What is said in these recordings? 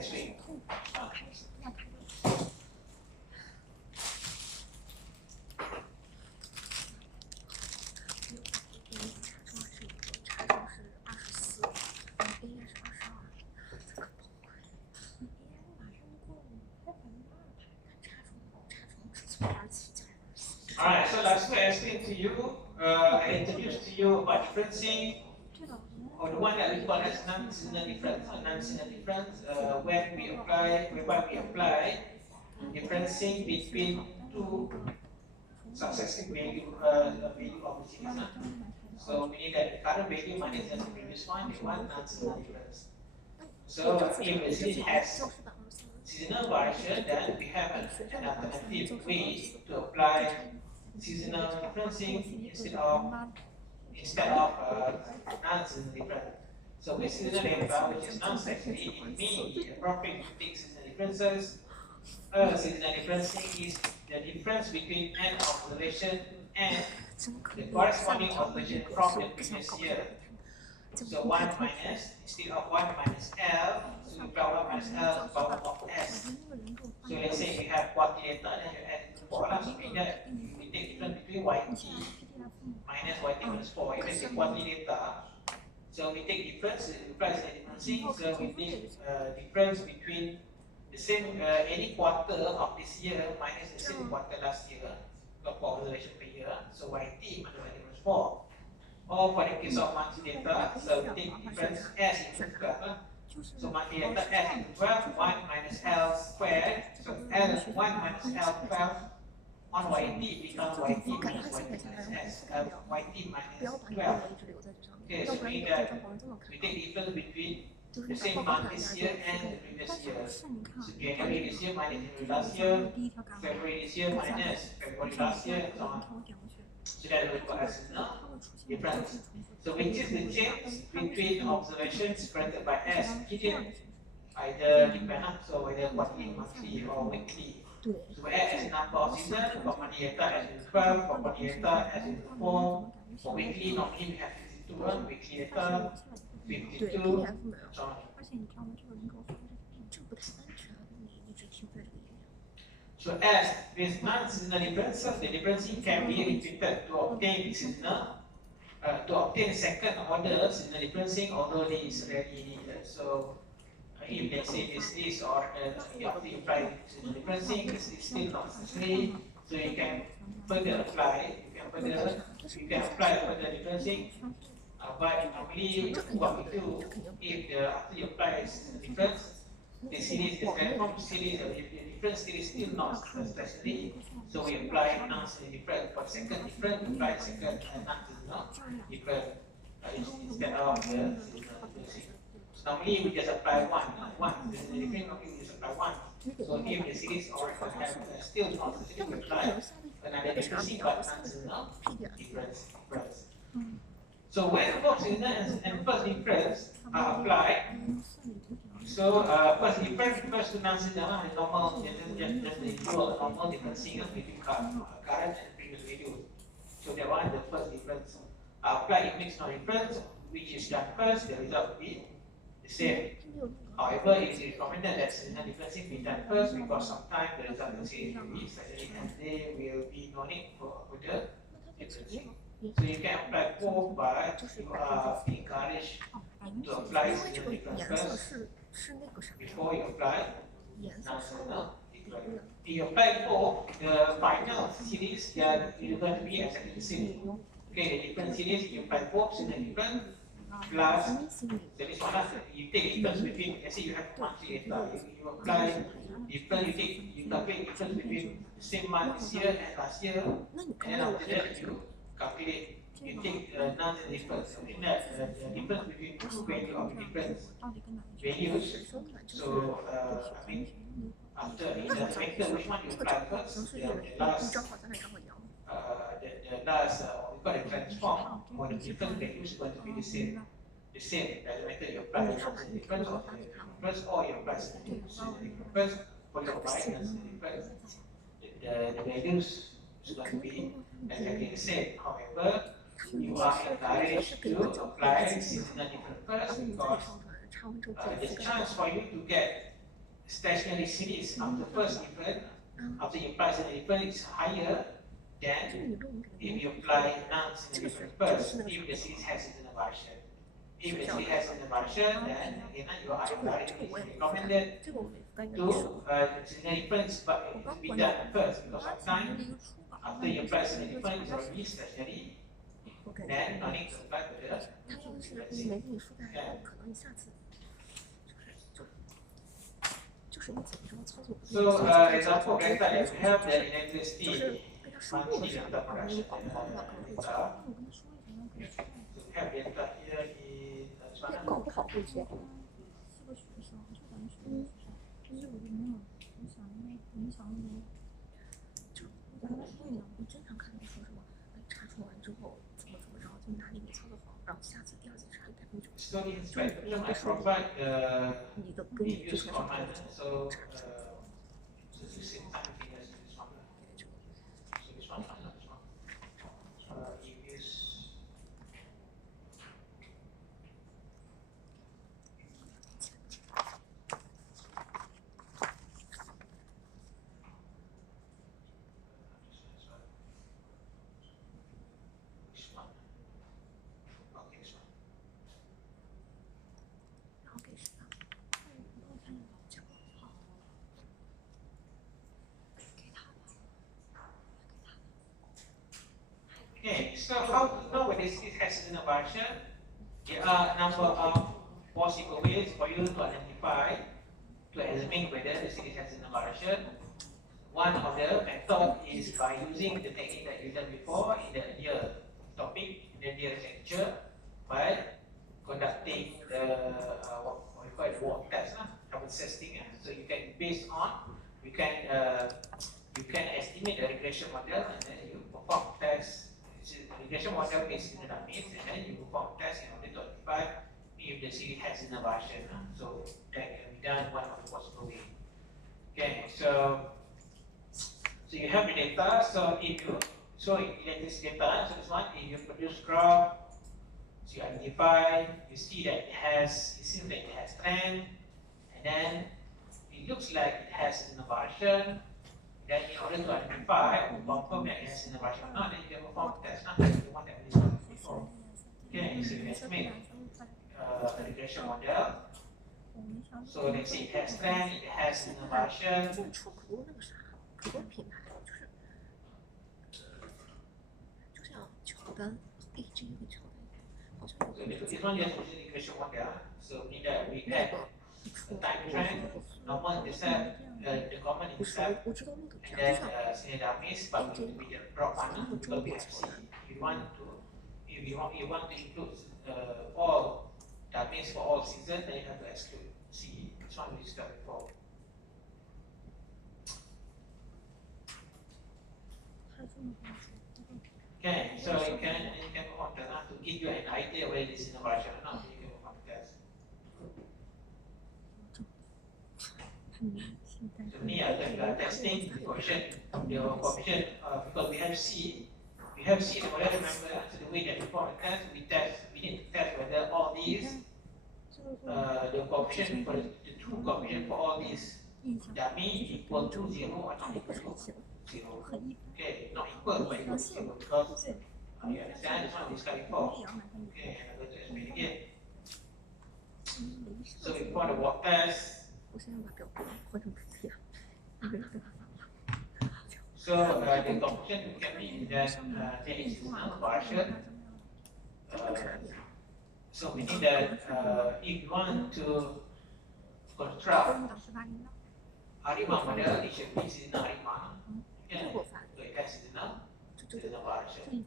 string. Alright, so last week I explained to you, I introduced to you about differencing, or the one that we call as non-seasonal difference. Non-seasonal difference, whereby we apply differencing between two successive value of the series. So meaning that the current value minus the previous one, the one non-seasonal difference. So if the series has seasonal variation, then we have an alternative way to apply seasonal differencing instead of non-seasonal difference. So with seasonal data, which is non-stationary, it may be appropriate to take seasonal differences. Seasonal differencing is the difference between an observation and the corresponding observation from the previous year. So 1 minus, instead of 1 minus L, so you apply 1 minus L to the power of S. So let's say you have quantity data, then you add it to 4. So meaning that you take difference between YT minus YT minus 4. You make the quantity data. So we take difference, it implies the differencing. So we take difference between the same any quarter of this year minus the same quarter last year, for observation per year. So YT minus YT minus 4. Or for the case of monthly data, so we take difference S into 12. So monthly data S into 12, 1 minus L squared. So L 1 minus L 12 on YT becomes YT minus YT minus S. YT minus 12. Okay, so meaning that we take difference between the same month this year and the previous year. So January this year minus January last year, February this year minus February last year, and so on. So that we call as seasonal difference. So which is the change between observations granted by S period, either dependent, so whether quarterly, monthly, or weekly. So we add as number of seasons, for monthly data as in 12, for quarterly data as in 4, for weekly normally we have 52, weekly data 52, so on. So as with non-seasonal differences, the differencing can be repeated to obtain the seasonal, to obtain second order seasonal differencing, although this is rarely needed. So if they say this is or you have to apply seasonal differencing, this is still not necessary. So you can further apply, you can apply further differencing. But normally what we do, if after you apply seasonal difference, the series, the transform series, the difference series still not stationary, so we apply non-seasonal difference. For second difference, we apply second non-seasonal difference instead of the seasonal difference. So normally we just apply one. The difference normally we just apply one. So if the series or have still not stationary, we apply another difference but non-seasonal difference. So when both seasonal and first difference are applied, so first difference refers to non-seasonal and normal, just the usual normal differencing between current and previous values. So that one, the first difference. Apply if mixed non-difference, which is done first, the result will be the same. However, it is recommended that seasonal differencing be done first because sometimes the result of the series will be stationary and there will be no need for further differencing. So you can apply both, but you are encouraged to apply seasonal difference first before you apply non-seasonal difference. If you apply both, the final series that is going to be exactly the same. Okay, the different series you apply both seasonal difference plus that is one. You take difference between, let's say you have monthly data, you apply difference, you calculate difference between the same month this year and last year, and then after that you calculate, you take non-seasonal difference, the difference between two values of different values. So I mean, after in the matter, which one you apply first? The last, we call it transform, or the different values is going to be the same. The same, doesn't matter you apply non-seasonal difference or first, or you apply seasonal difference first, or you apply non-seasonal difference. The values is going to be exactly the same. However, you are encouraged to apply seasonal difference first because there's a chance for you to get stationary series of the first difference after you apply the difference is higher than if you apply non-synergy difference first, if the series has an inversion. If the series has an inversion, then again your algorithm is recommended to synergy difference, but it to be done first because sometimes after you apply synergy difference is already stationary, then no need to apply for the frequency. Okay. So, example, data that we have the electricity monthly data production data. So we have data here in China. ，Story spectrum I provide previous command. So this is the same thing as this one. So this one, not this one. Previous. Okay, so how to know whether it has an inversion? There are a number of possible ways for you to identify, to examine whether the series has an inversion. One of the method is by using the technique that you done before in the earlier topic, in the earlier lecture, by conducting the what we call the walk test, double testing. So you can based on you can estimate the regression model and then you perform tests. Regression model based in the dummies, and then you perform tests in order to identify if the series has an inversion. So that can be done one of the possible ways. Okay, so you have the data. So if you electricity data, so this one, if you produce graph, so you identify, you see that it seems that it has trend, and then it looks like it has an inversion. Then in order to identify or confirm that it has an inversion or not, then you can perform test. Not the one that we discussed before. Okay, so you estimate regression model. So let's say it has trend, it has an inversion. So this one just using regression model. So meaning that we had a time trend, normal intercept, the common intercept, and then standard dummies, but we need the drop one because we have C. If you want to include all dummies for all seasons, then you have to exclude C. This one we discussed before. Okay, so you can perform the test to give you an idea whether this is an inversion or not. You can perform the test. So here the testing the coefficient because we have C the model, remember, so the way that we perform the test, we need to test whether all these the coefficient for the true coefficient for all these dummy equal to 0 or not equal to 0. Okay, not equal but equal to 0 because you understand this one we discussed before. Okay, and I'm going to explain again. So we perform the walk test. So the conclusion can be that there is no inversion. So meaning that if you want to construct ARIMA model, it should be seasonal ARIMA. So it has seasonal inversion.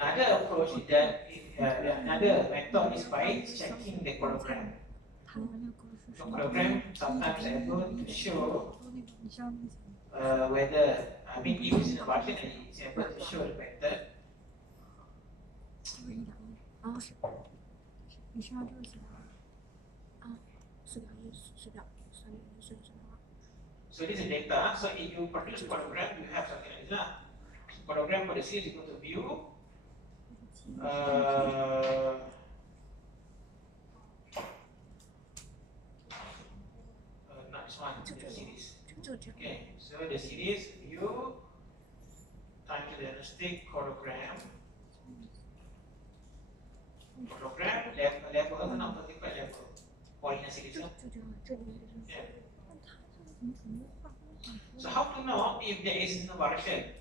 Another approach is that another method is by checking the hologram. So hologram sometimes able to show whether, if it's an inversion, it's able to show the method. So this is data. So if you produce hologram, you have something like that. Hologram for the series, you go to view. Not the series. 就这样。 Okay, so the series view time to diagnostic hologram. Hologram level 它那么几块 level coordinate series. 就这样，这里面就是。 Yeah. 那它怎么画？ So how to know if there is no variation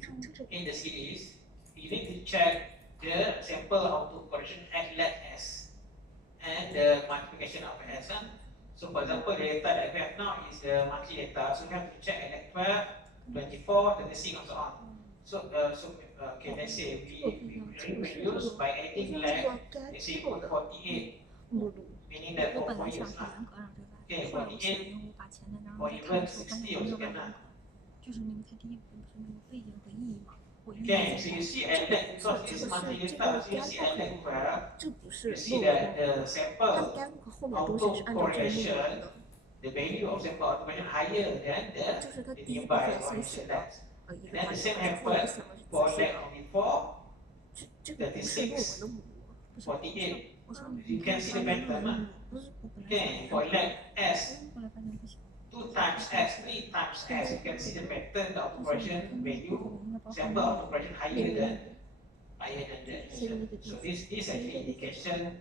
这 in the series? You need to check the sample output correction at let S and the multiplication of S. So for example, the data that we have now is the monthly data. So we have to check at 12, 24, 36, and so on. So okay, let's say we reproduce by adding lag. Let's say put 48, meaning that for 4 years now. Okay, 48 or even 60 also can. Okay, so you see at that, because it's monthly data, so you see at that graph, you see that the sample auto correlation, the value of sample auto correlation higher than the nearby correlation that. And then the same happens for lag 24, 36, 48. You can see the pattern. Okay, for lag S, 2 times S, 3 times S, you can see the pattern, the operation value, sample operation higher than that. So this is actually indication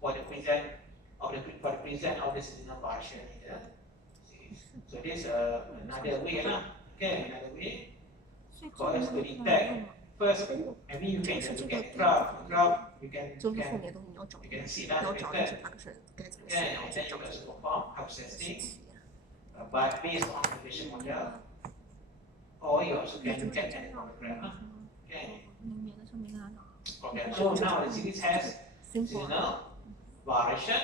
for the present of the seasonal variation here. So this another way lah. Okay, another way for us to detect. First, maybe you can look at graph. You can see that pattern. Okay, and then you can perform processing. But based on the vision model, or you also can look at any program. Okay. Okay. So now the series has seasonal variation.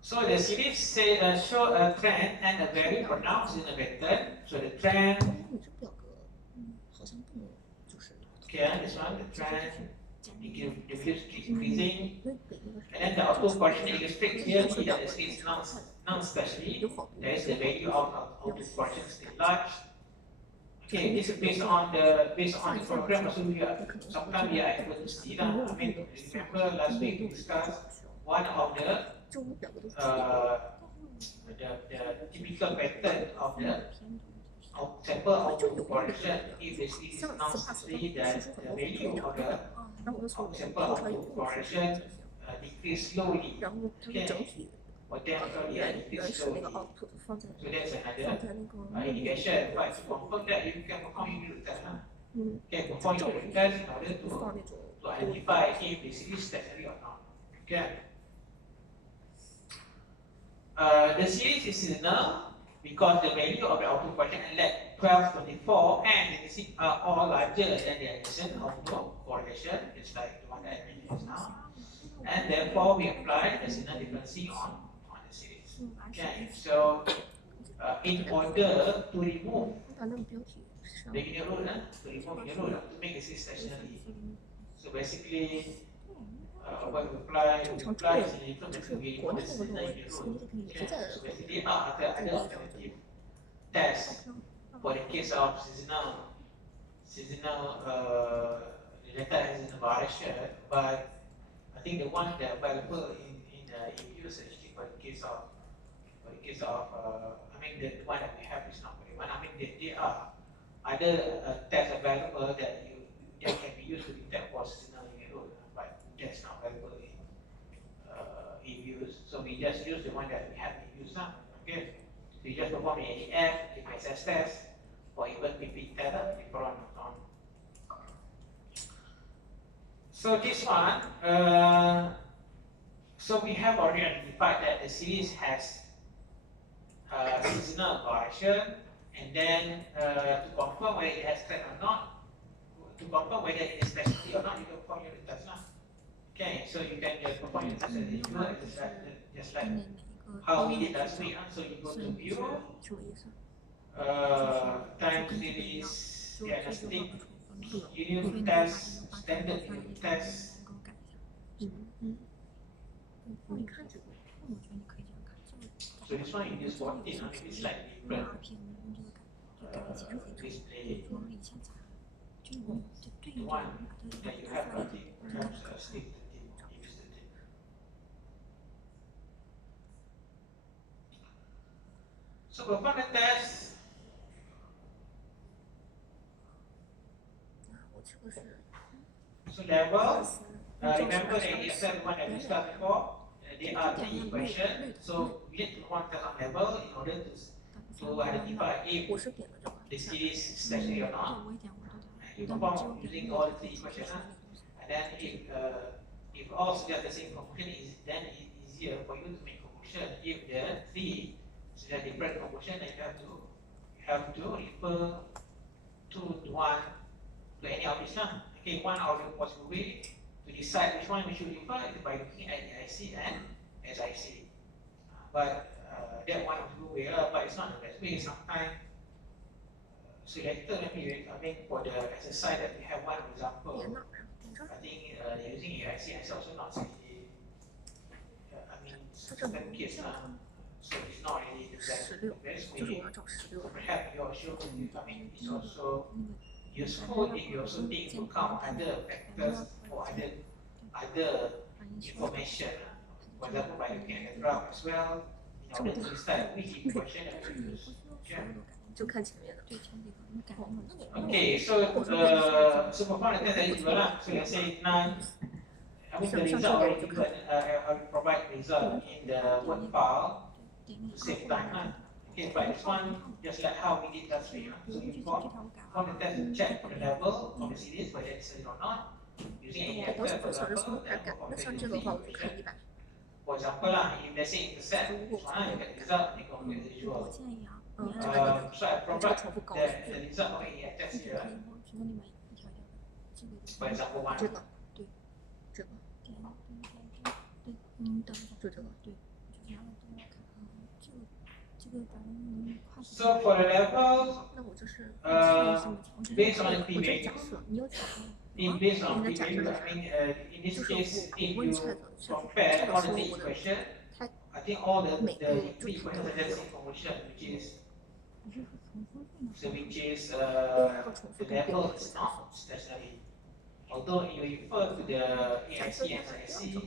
So the series show a trend and a very pronounced seasonal pattern. So the trend. Okay, this one the trend. The value keeps increasing, and then the auto correction illustrates clearly that the series non-specially, there is the value of auto correction still large. Okay, this is based on the program. So sometimes we are able to see that. I mean, remember last week we discussed one of the typical pattern of the sample auto correction. If the series is non-specially, then the value of the sample auto correction decrease slowly. Okay. Potentially decrease slowly. So that's another indication. But to confirm that, you can perform your test. Okay, perform your test in order to identify if the series stationary or not. Okay. The series is seasonal because the value of the auto correction at lag 12, 24, and 36 are all larger than the addition of no correlation, just like the one that I mentioned just now. And therefore, we apply the seasonal differencing on the series. Okay, so in order to remove the unit rule, to make the series stationary. So basically, what we apply is basically remove the seasonal unit rule. Okay, so basically, other alternative tests for the case of seasonal data has seasonal variation, but I think the one that available in use actually for the case of I mean the one that we have is not very one. I mean there are other tests available that can be used to detect for seasonal unit rule, but that's not available in use. So we just use the one that we have in use now. Okay. So you just perform the ADF, the PSS test, or even PP test later on. So this one, so we have already identified that the series has seasonal variation, and then to confirm whether it has trend or not, to confirm whether it is specific or not, you can perform unit test now. Okay, so you can just perform unit test as usual, just like how we did last week. So you go to view, time series, diagnostic, unit test, standard unit test. So this one you use 14, maybe slightly different display. The one that you have, perhaps stick the tip, use the tip. So perform the test. 我这个是 So level, 教室 remember 来 that 上 the 的 exam one that we started before, they are the equation. So we need to perform test on level in order to identify if 我是点的这个 the series is stationary or 对 not. 我也点过这条 You 但 perform 只有点 using 那 all 个 the 提 equation. 示那个东西 And then if all suggest the same conclusion, then it's easier for you to make conclusion. If the three suggest different conclusion, then you have to refer to one to any of these. Okay, one of the possible way to decide which one we should refer is by looking at the IC and SIC. But that one of the way, but it's not the best way. Sometimes selector maybe I mean for the exercise that we have one example. 点哪儿啊？点这儿 I think using AIC is also not really, I mean, certain case, so it's not really the best 16 best 就是 way. 我要找16 Perhaps you also, I mean, it's also 那个 useful if you also take into account other factors or other information. For example, by looking at the graph as well, in order to decide which equation that you use. Yeah. 就看前面的。对，前几个你改了吗？ Okay, so so perform the test as usual lah. So let's say none. I mean the result already given. I will provide result in the Word file to save time lah. Okay, but this one just like how we did last week. So you perform the test to check for the level of the series whether it's certain or not. Using any 我 factor, 等 for 小人从 example, 头开始改，那 perform 像 the 这个的话，我就 equation. 看100。 For example lah, if let's say intercept this one, you get the result, you complete the 我 usual. 建议啊，你按照那个 So I 这个 provide 重复高 the 数， result of any test 你 here. 看以后去那里面一条一条的，这个 For example, one. 这个对，这个点对，等一下，就这个对，就拿了都要看，这个咱们快。 So for the level, 那我就是based on the 我这 p-value, 假设你有假设吗？ based on 你的假设 p-value, 是 I 啥？ mean, in this 就是 case, 我 if 问 you 菜的，这 compare 个 all 时 the 候 three 我的 equation, 它 I think all the每个 three 就 equations have the same conclusion, which is the level is not stationary. Although you refer to the AIC and SIC,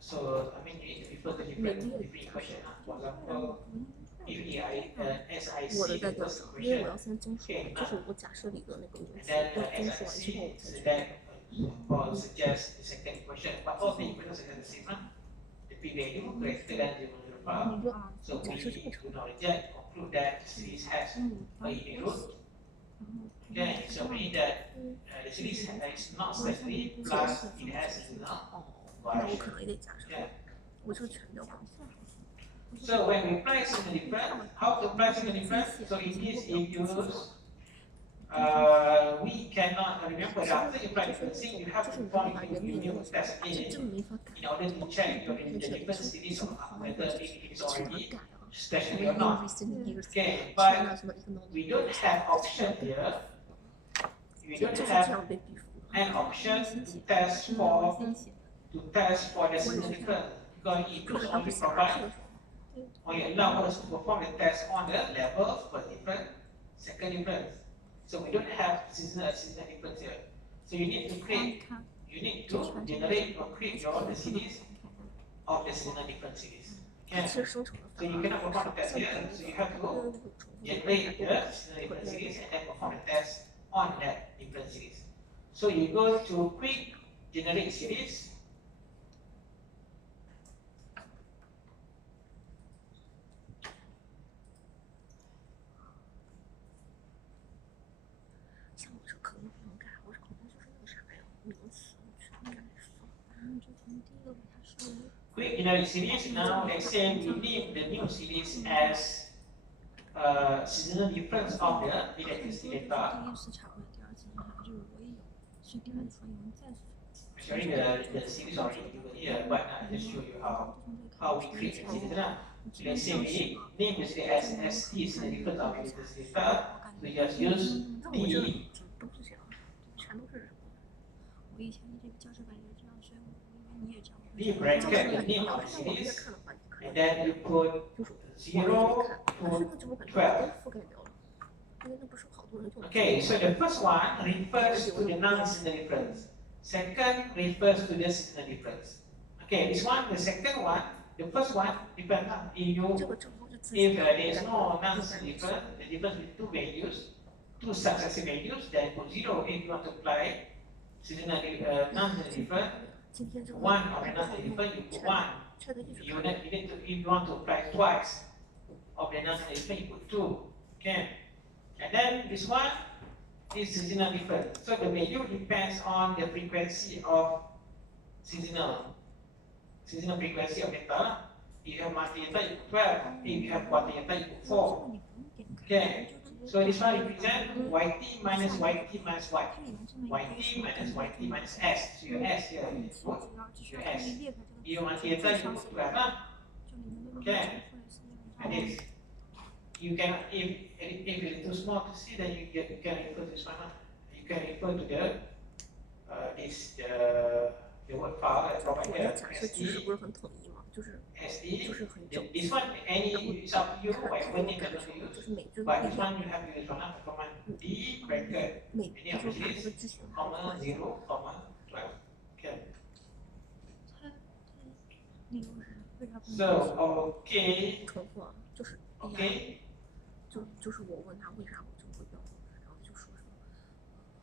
so I mean you need to refer to different equation. For example, if SIC 我的在 is 调 the 整，因为我 equation, 要先综述，就是我假设里的那个东 and 西， then 我综述完之后 SIC 我才 is 去。 that or suggest the second equation, but all the equations are the same. The p-value greater than 0.05. 你就 So 假 we 设这么 do 长， not reject, conclude that the series has a unique root. Okay, so meaning that the series is not stationary plus it has a 哦，那我可能也得假设， Yeah. 我这个全掉了。 So when we price in the difference, how to price in the difference? So in this, if you use, we cannot remember that after you price differencing, you have 就 to 是你把 perform 原理 new 用 test 这 again 这没法改， in order to check your the 这 different 是 series 什 of 么好 whether it is 是难 already 改啊？ stationary 什 or 么 not. recent years， Okay, 天 but 呐，什么 economic， we don't have option here. We 就 don't 是这 have 样被比服了。 an option 先 to 写， test for 先写， to test for the seasonal difference because it 可 will 是当时 only 写二 provide 次的时候， only allow us to perform the test on the levels per different second difference. So we don't have seasonal difference here. So you need to create, you need to generate or create your the series of the seasonal different series. 它 Okay. 其实生成的 So you cannot perform the test here. So you have to generate the seasonal different series and then perform the test on that different series. So you go to quick generate series. Quick generic series. Now let's say we name the new series as seasonal difference of the electricity data. Showing the series already given here, but I just show you how we create the series now. So let's say we name the series as ST seasonal difference of electricity data. So we just use T. 全都是人工的。我以前的这个教授感觉这样，所以我以为你也这样。 B bracket the name of the series, and then you put 0 to 12. Okay, so the first one refers to the non-seasonal difference. Second refers to the seasonal difference. Okay, this one, the second one, the first one depends on if you if there is no nonce difference, the difference between two values, two successive values, then put 0. If you want to apply seasonal nonce difference, 今天这个 one of the nonce difference, you put 1. 拆的一直 You need to, if you want to apply twice of the nonce difference, you put 2. Okay, and then this one is seasonal difference. So the value depends on the frequency of seasonal frequency of data. If you have multi data, you put 12. If you have quarter data, you put 4. Okay, so this one represents yt minus yt minus y. Yt minus yt minus s. So your s here is what? Your s. If you multi data, you put 12. Okay, and this. You can, if it is too small to see, then you can refer to this one. You can refer to the word file that 我 provided 的假设句式不是很统一吗？就是 SD. 就是很整 This one, any it's up to you what wording you're going to 就 use. 是每句 But 不 this 一样， one you have to use one command D bracket 每 any 就 of 是把这 this 个句型 comma 0 comma 12. Okay. 它那个为啥不 So okay, 重复啊？就是哎呀， okay. 就是我问他为啥我就会标，然后就说什么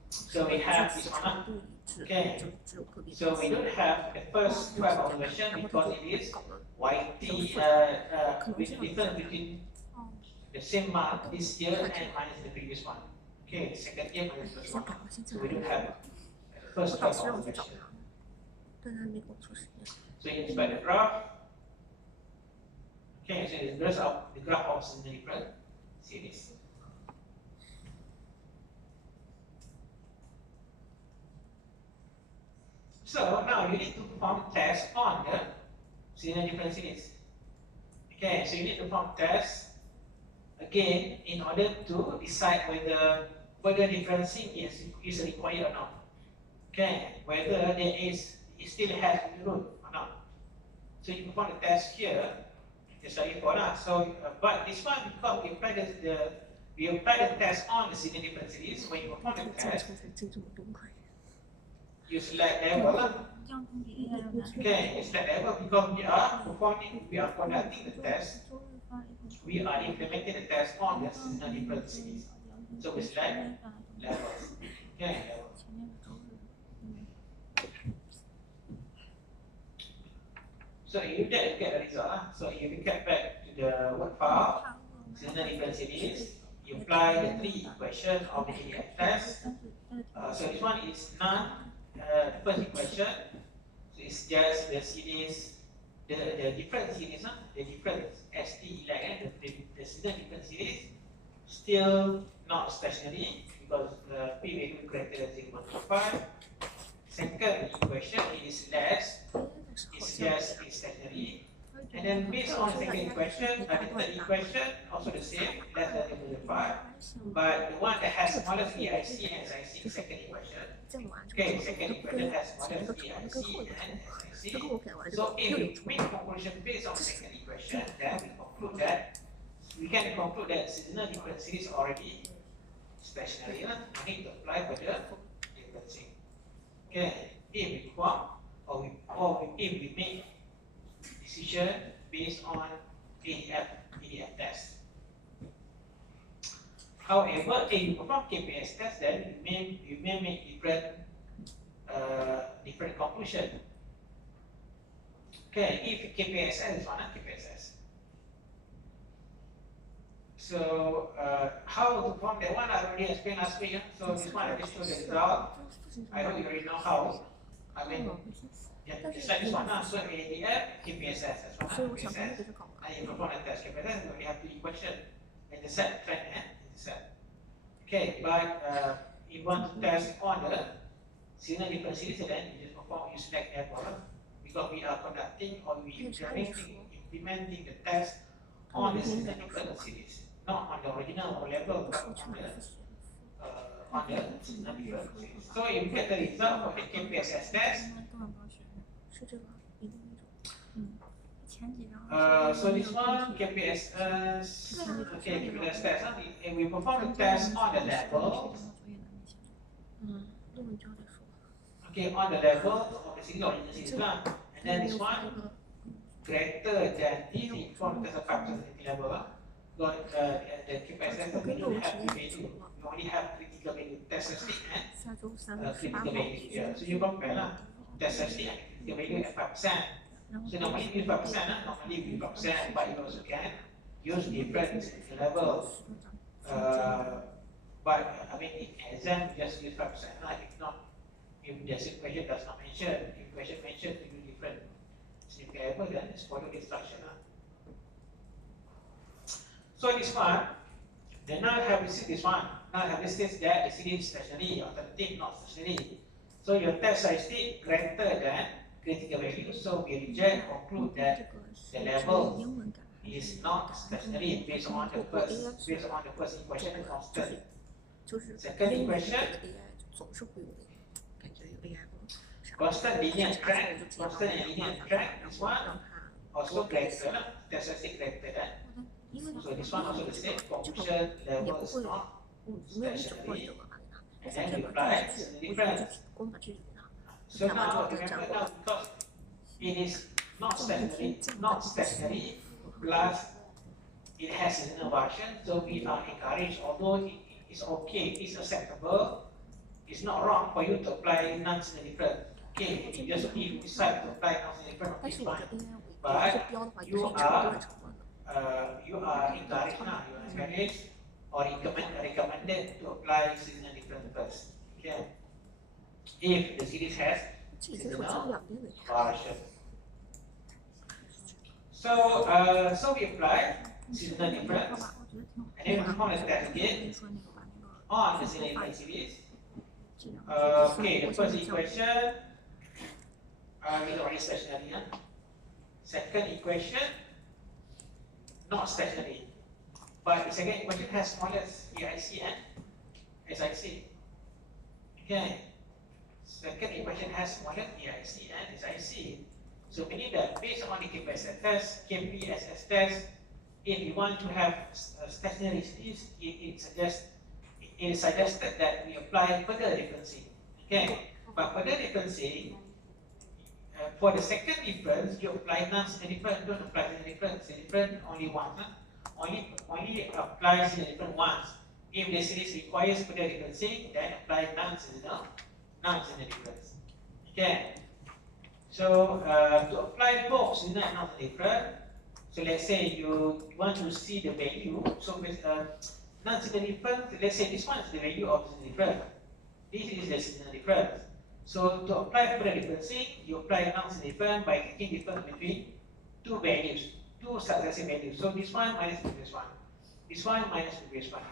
So we have 句 this 子 one. 长度一致， Okay. 就只有个别 So we don't have the first 12 of the version 然后 because 他 it 就 is 搞了， YT with the difference between 哦， the same mark this year and minus the previous one. Okay, second year minus the first 先 one. 改吧，先 So 讲 we don't have the 我 first 导 12 师让 of 我 the 去找 version. 他，但他没跟我说时间。 So you inspect the graph. Okay, so the graph of the different series. So now you need to perform test on the seasonal different series. Okay, so you need to perform test again in order to decide whether differencing is required or not. Okay, whether there is it still has root or not. So you perform the test here. Just like before that. So, but this one because we apply the test on the seasonal different series. When you perform the 这 test, 才进这么崩溃。 you select level. 这样分别 AI 要难。 Okay, you select level because we are conducting the test. We are implementing the test on the seasonal different series. So we select levels. Okay, levels. So if you get the result, so if you get back to the word file, seasonal different series, you apply the 3 equations of the ADF test. So this one is none. The first equation, so it's just the series, the different series, the different ST elect, the seasonal different series, still not stationary because the p value greater than 0.25. Second equation is less, it's just stationary. And then based on the second equation, the third equation also the same, less than 0.5. But the one that has smallest EIC and SIC, the second equation. 这么玩， Okay, second equation has 前面 smallest 都传的跟后 EIC 的 and 这 SIC. 跟我改完这 So 个 if 又有 we 重 make conclusion based on second equation, then we can conclude that seasonal different series already stationary. We need to apply for the differencing. Okay, if we perform or if we make decision based on ADF test. However, if you perform KPS test, then you may make different conclusion. Okay, if KPSS is one, KPSS. So how to perform that one I already explained last week. So this one I just showed the result. I hope you already know how. I mean, yeah, just like this one. So ADF, KPSS, that's one. 所以我想把那 KPSS. 个就搞完。 And you perform a test KPSS, we have two equations. Intercept, trend, and intercept. Okay, but if you want to test on the seasonal different series, then you just perform, you select level because we are conducting or we implementing the test on the seasonal different series, not on the original or level, but on the seasonal different series. So if you get the result of the KPSS test, 是这个一个那种，前几张。 so this one KPSS, okay, KPSS test, and we perform the test on the level. 论文交代说。 Okay, on the level of the single original series, and then this one greater than if it forms as a factor level, but the capacitor we don't have the value. We only have critical value, testing and 下周三18 critical 号 value. Yeah. So you compare lah, testing and critical value at 5%. 然后 So normally we 5%, normally we 5%, but you also can use different level. But I mean, in exam, just use 5%. If not, if the equation does not mention, if equation mention to use different variable, then it's follow the instruction. So this one, the null hypothesis this one. Null hypothesis that the series is stationary, alternative not stationary. So your test statistic greater than critical value. So we reject, conclude that the level is not stationary based on the first equation and constant. 就是 Second 英文 equation, 给的 AI 就总是会有那个感觉有 AI 不啥 constant linear 查错 track, 就直接 constant 往 and 那 linear 个 track, 然 this 后 one 让它 also greater, statistic greater than. 因为 So this one also the same, 这个 function 也 level 不 is 会 not 没有一整块 stationary. 这个把它 And 像 then 这 you 个 apply 这个 the 去，我 difference. 就光把这里给它 So 干完之 now 后就这样 remember 过 now because it is not stationary plus it has an innovation, so we are encouraged, although it is okay, it's acceptable, it's not wrong for you to apply non-linear difference. Okay, if you decide to apply non-linear difference, 但 it's 是我 fine. 这 AI 我一个标的话也是以成功成功的。You are encouraged now, you are encouraged or recommended to apply seasonal difference first. Okay. If the series has 这里就是我这 seasonal 两边的 variation. So we apply seasonal difference, and then we perform the test again on the seasonal difference series. Okay, the first equation is already stationary. Second equation, not stationary. But the second equation has smallest EIC and SIC. Okay. Second equation has smallest EIC and SIC. So meaning that based on the KPSS test, KPSS test, if you want to have a stationary series, it is suggested that we apply further differencing. Okay. But further differencing, for the second difference, you apply non-linear difference, don't apply linear difference. The difference only once. Only apply linear difference once. If the series requires further differencing, then apply non-linear difference. Okay. So to apply both linear and non-linear difference, so let's say you want to see the value. So with non-linear difference, let's say this one is the value of linear difference. This is the linear difference. So to apply further differencing, you apply non-linear difference by taking difference between two values, two successive values. So this one minus previous one, this one minus previous one.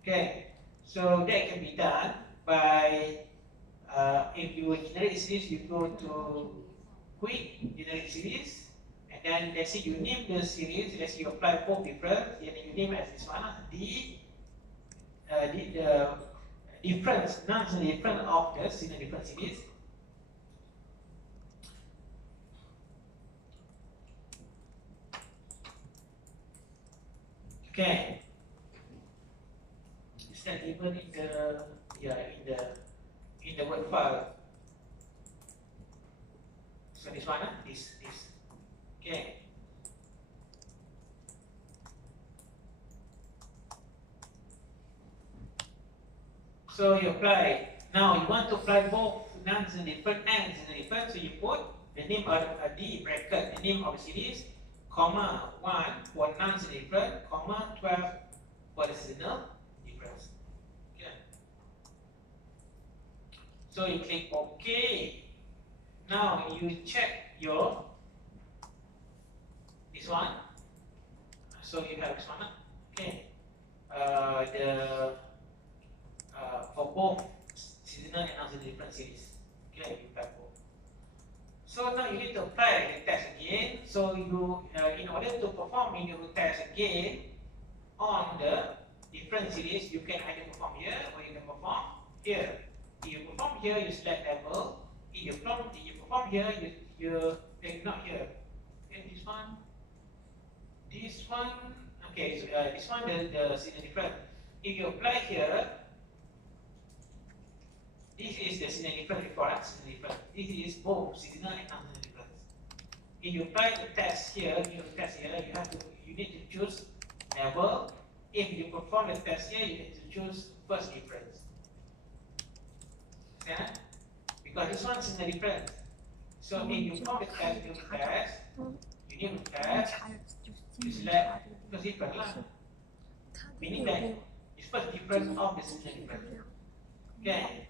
Okay, so that can be done by if you generate series, you go to quick generate series, and then let's say you name the series. Let's say you apply both difference, and then you name as this one the difference, non-linear difference of the linear difference series. Okay. Is that even in the in the word file? So this one, this. Okay. So you apply. Now you want to apply both non-linear difference and linear difference. So you put the name of the bracket, the name of the series, comma 1 for non-linear difference, comma 12 for the linear difference. Okay. So you click OK. Now you check your this one. So you have this one. Okay. For both seasonal and non-seasonal different series. Okay, you have both. So now you need to apply the test again. So you, in order to perform in the test again on the different series, you can either perform here or you can perform here. If you perform here, you select level. If you perform here, you not here. Okay, this one. Okay, so this one the seasonal different. If you apply here, this is the seasonal difference before seasonal difference. This is both seasonal and non-seasonal difference. if you apply the test here, you need to choose level. If you perform the test here, you need to choose first difference. Yeah? Because this one is in the difference. So if you perform the test, you need to test, you select first difference lah. Meaning that it's first difference of the signal difference. Okay.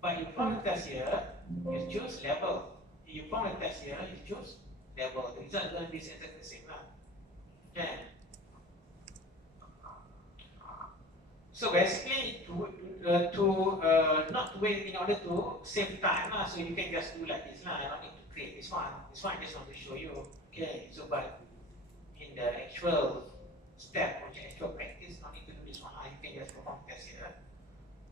But you perform the test here, you choose level. If you perform the test here, you choose level. The result is going to be exactly the same lah. Okay. So basically, not to wait in order to save time lah. So you can just do like this lah. I don't need to create this one. This one I just want to show you. Okay. So but in the actual step, which actual practice, don't need to do this one. You can just perform test here.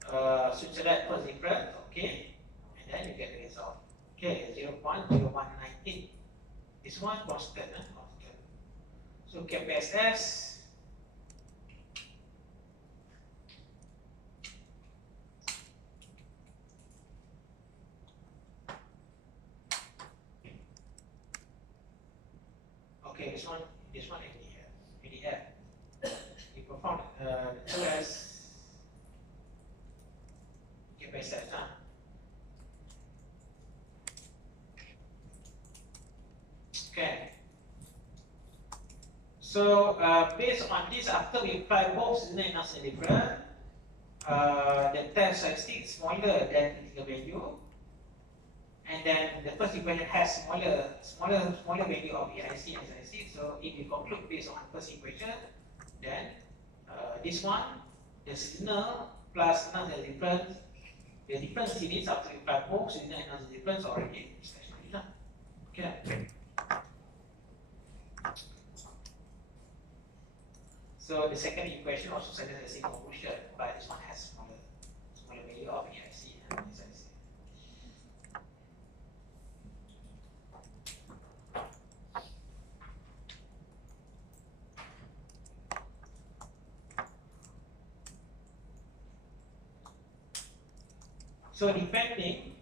So select first difference, okay, and then you get the result. Okay, 0.0119. This one constant, constant. So KPSS. Okay, this one ADF. You perform LS KPSS. Okay. So based on this, after we apply both signal and non-signal difference, the test statistic is smaller than critical value, and then the first equation has smaller value of EIC and SIC. So if you conclude based on first equation, then this one, the signal plus non-signal difference, the difference series after we apply both signal and non-signal difference already stationary. Okay. So the second equation also suggests the same conclusion, but this one has smaller value of EIC and SIC. So depending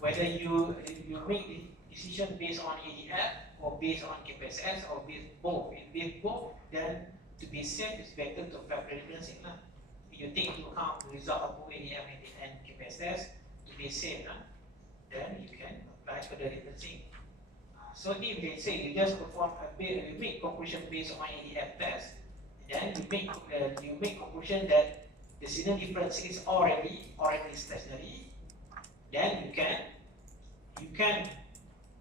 whether you make the decision based on ADF or based on KPSS or based both. If with both, then to be safe, it's better to apply predicting. If you take into account the result of both ADF and KPSS to be safe, then you can apply for the differencing. So if they say you just perform you make conclusion based on ADF test, then you make conclusion that the signal difference is already stationary, then you can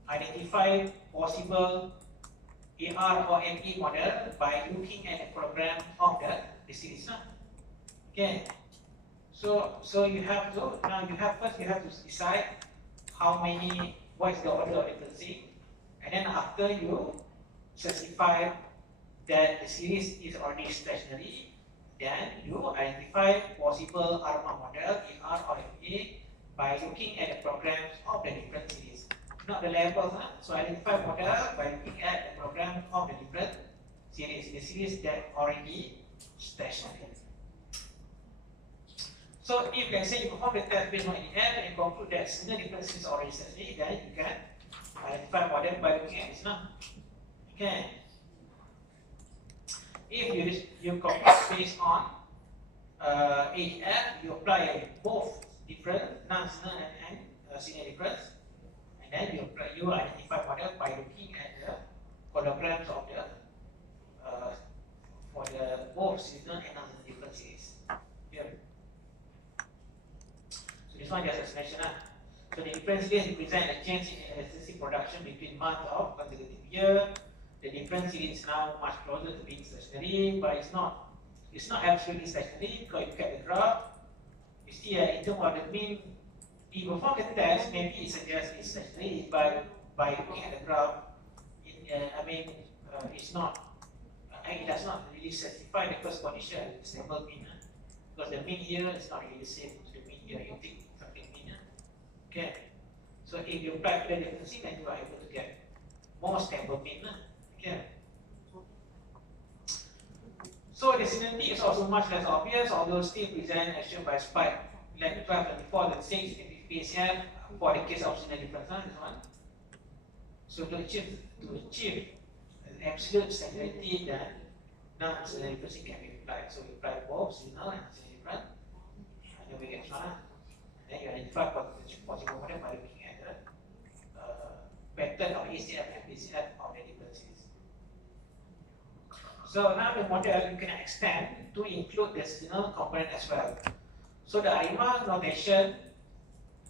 identify possible AR or ME model by looking at the program of the series. Okay. So you have to first decide what is the order of differencing, and then after you specify that the series is already stationary, then you identify possible ARMA model, AR or MA, by looking at the programs of the different series. Not the levels, so identify model by looking at the program of the different series, the series that already stationary. So if let's say you perform the test based on ADF and you conclude that signal difference is already stationary, then you can identify model by looking at this now. Okay. If you conclude based on ADF, you apply both different non-signal and signal difference. And then you identify model by looking at the holograms of the for the both signal and non-signal different series. Here. So this one just explanation. So the difference series represent a change in electricity production between months of consecutive year. The difference series is now much closer to being stationary, but it's not absolutely stationary because you look at the graph. You see in terms of the mean. If you perform the test, maybe it suggests it's stationary, but by looking at the graph, it's not. It does not really certify the first condition, stable mean, because the mean here is not really the same as the mean here. You take something mean. Okay. So if you apply the differencing, then you are able to get more stable mean. Okay. So the synergy is also much less obvious, although still present action by spike. Like 12 and 4 and 6 in this case here, for the case of seasonal difference, this one. So to achieve absolute stability, then non-seasonal difference can be applied. So we apply both seasonal and seasonal difference, and then we get this one. And then you identify possible model by looking at the pattern of ACF and BCF of the differences. So now the model you can extend to include the seasonal component as well. So the ARIMA notation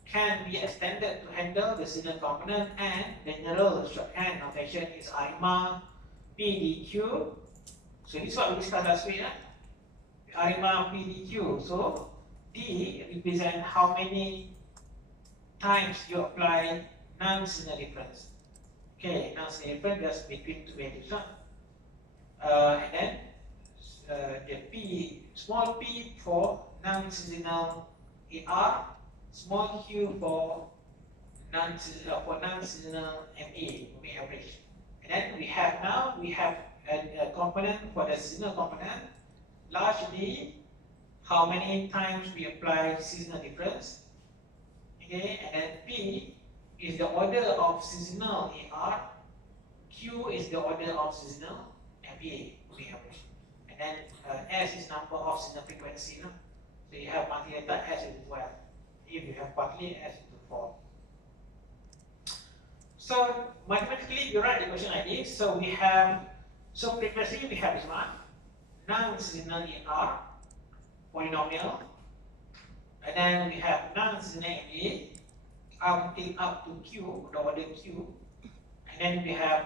can be extended to handle the seasonal component, and the general shorthand notation is ARIMA PDQ. So this is what we discussed last week. ARIMA PDQ. So D represent how many times you apply non-seasonal difference. Okay, non-seasonal difference just between two values. And then the P, small p for non-seasonal AR, small q for non-seasonal MA, moving average. And then we have a component for the seasonal component, large D, how many times we apply seasonal difference. Okay, and then P is the order of seasonal AR, Q is the order of seasonal MA, moving average. And then S is number of seasonal frequency. No? So you have multi-letter S into 12. If you have partly S into 4. So mathematically, you write the equation like this. So we have, so previously we have this one, non-seasonal AR, polynomial. And then we have non-seasonal MA, counting up to Q, the order Q. And then we have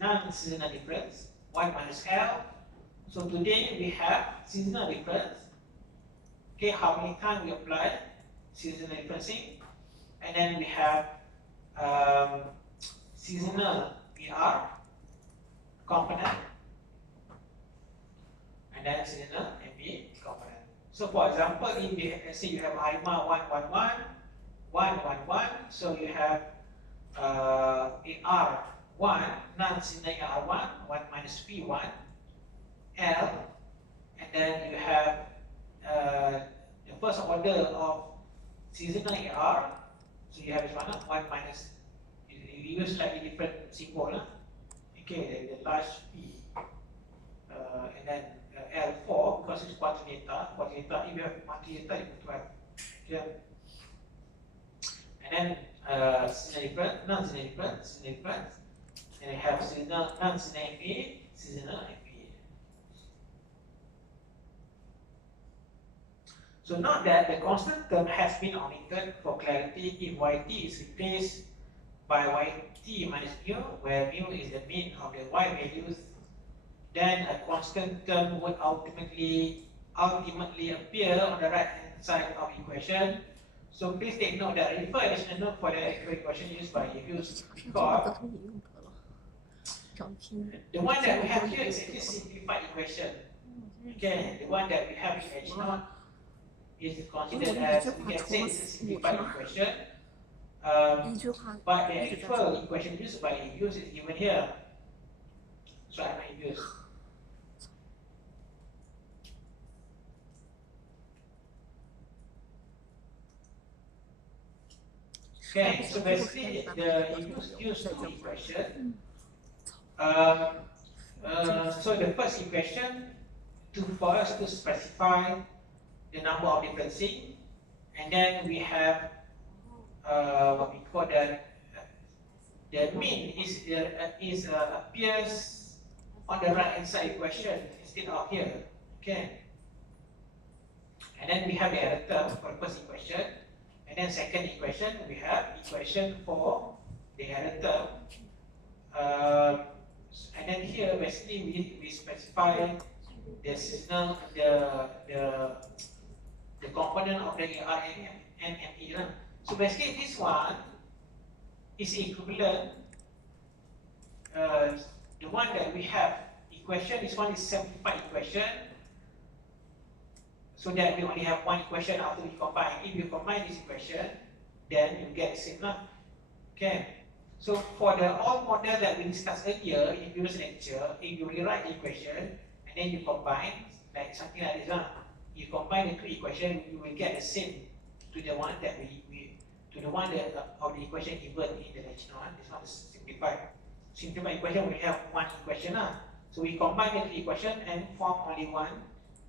non-seasonal difference, 1 minus L. So today we have seasonal difference. Okay, how many times we apply seasonal differencing. And then we have seasonal AR component. And then seasonal MA component. So for example, if you, let's say you have ARIMA 111, 111, so you have AR1, non-seasonal AR1, 1 minus P1, L, and then you have the first order of seasonal AR, so you have this one, 1 minus, you use slightly different symbol, okay, the large P, and then L4, because it's quadrilateral, if you have multi-lateral, you put 12, okay. And then seasonal difference, non-seasonal difference, and you have seasonal, non-seasonal MA, seasonal MA. So note that the constant term has been omitted for clarity if yt is replaced by yt minus mu, where mu is the mean of the y values, then a constant term would ultimately appear on the right hand side of the equation. So please take note that refer additional note for the equation used by Hughes because the one that we have here is actually simplified equation. Okay, the one that we have in edge note is considered as, we can say it's a simplified equation. But the actual equation used by Hughes is given here. So I might use. Okay, so basically the use two equation. So the first equation for us to specify the number of differencing, and then we have what we call the mean appears on the right hand side equation instead of here. Okay, and then we have the error term for the first equation. And then second equation, we have equation for the error term. And then here, basically, we specify the seasonal, the component of the AR and ME. So basically, this one is equivalent. The one that we have equation, this one is simplified equation. So that we only have one equation after we combine. If you combine this equation, then you get the same number. Okay. So for the old model that we discussed earlier in the previous lecture, if you rewrite the equation and then you combine, like something like this, you combine the two equations, you will get the same to the one that to the one that of the equation given in the original one. This one is simplified. Simplified equation, we have one equation. So we combine the two equation and form only one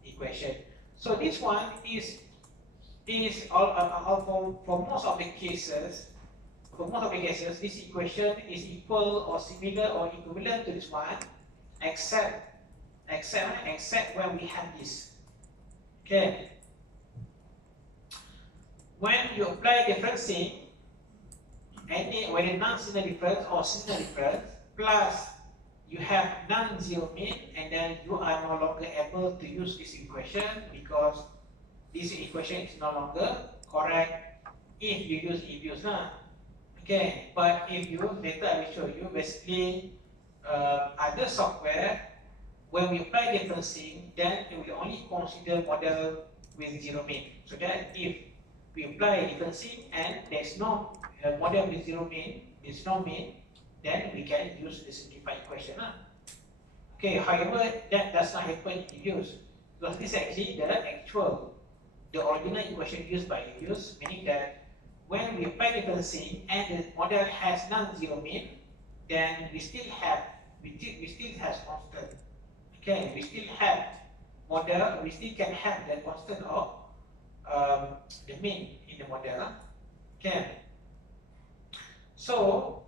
equation. So this one is all for most of the cases. For most of the cases, this equation is equal or similar or equivalent to this one, except when we have this. Okay. When you apply differencing, whether non-signal difference or signal difference, plus you have non-zero mean, and then you are no longer able to use this equation because this equation is no longer correct if you use EBUS. Okay, but if you, later I will show you, basically other software, when we apply differencing, then it will only consider model with zero mean. So that if we apply differencing and there's no model with zero mean, there's no mean, then we can use the simplified equation. Okay, however, that does not happen in EBUS, because this is actually the original equation used by EBUS, meaning that when we apply differencing and the model has non-zero mean, then we still have constant. Okay, we still have model, we still can have the constant of the mean in the model. Okay, so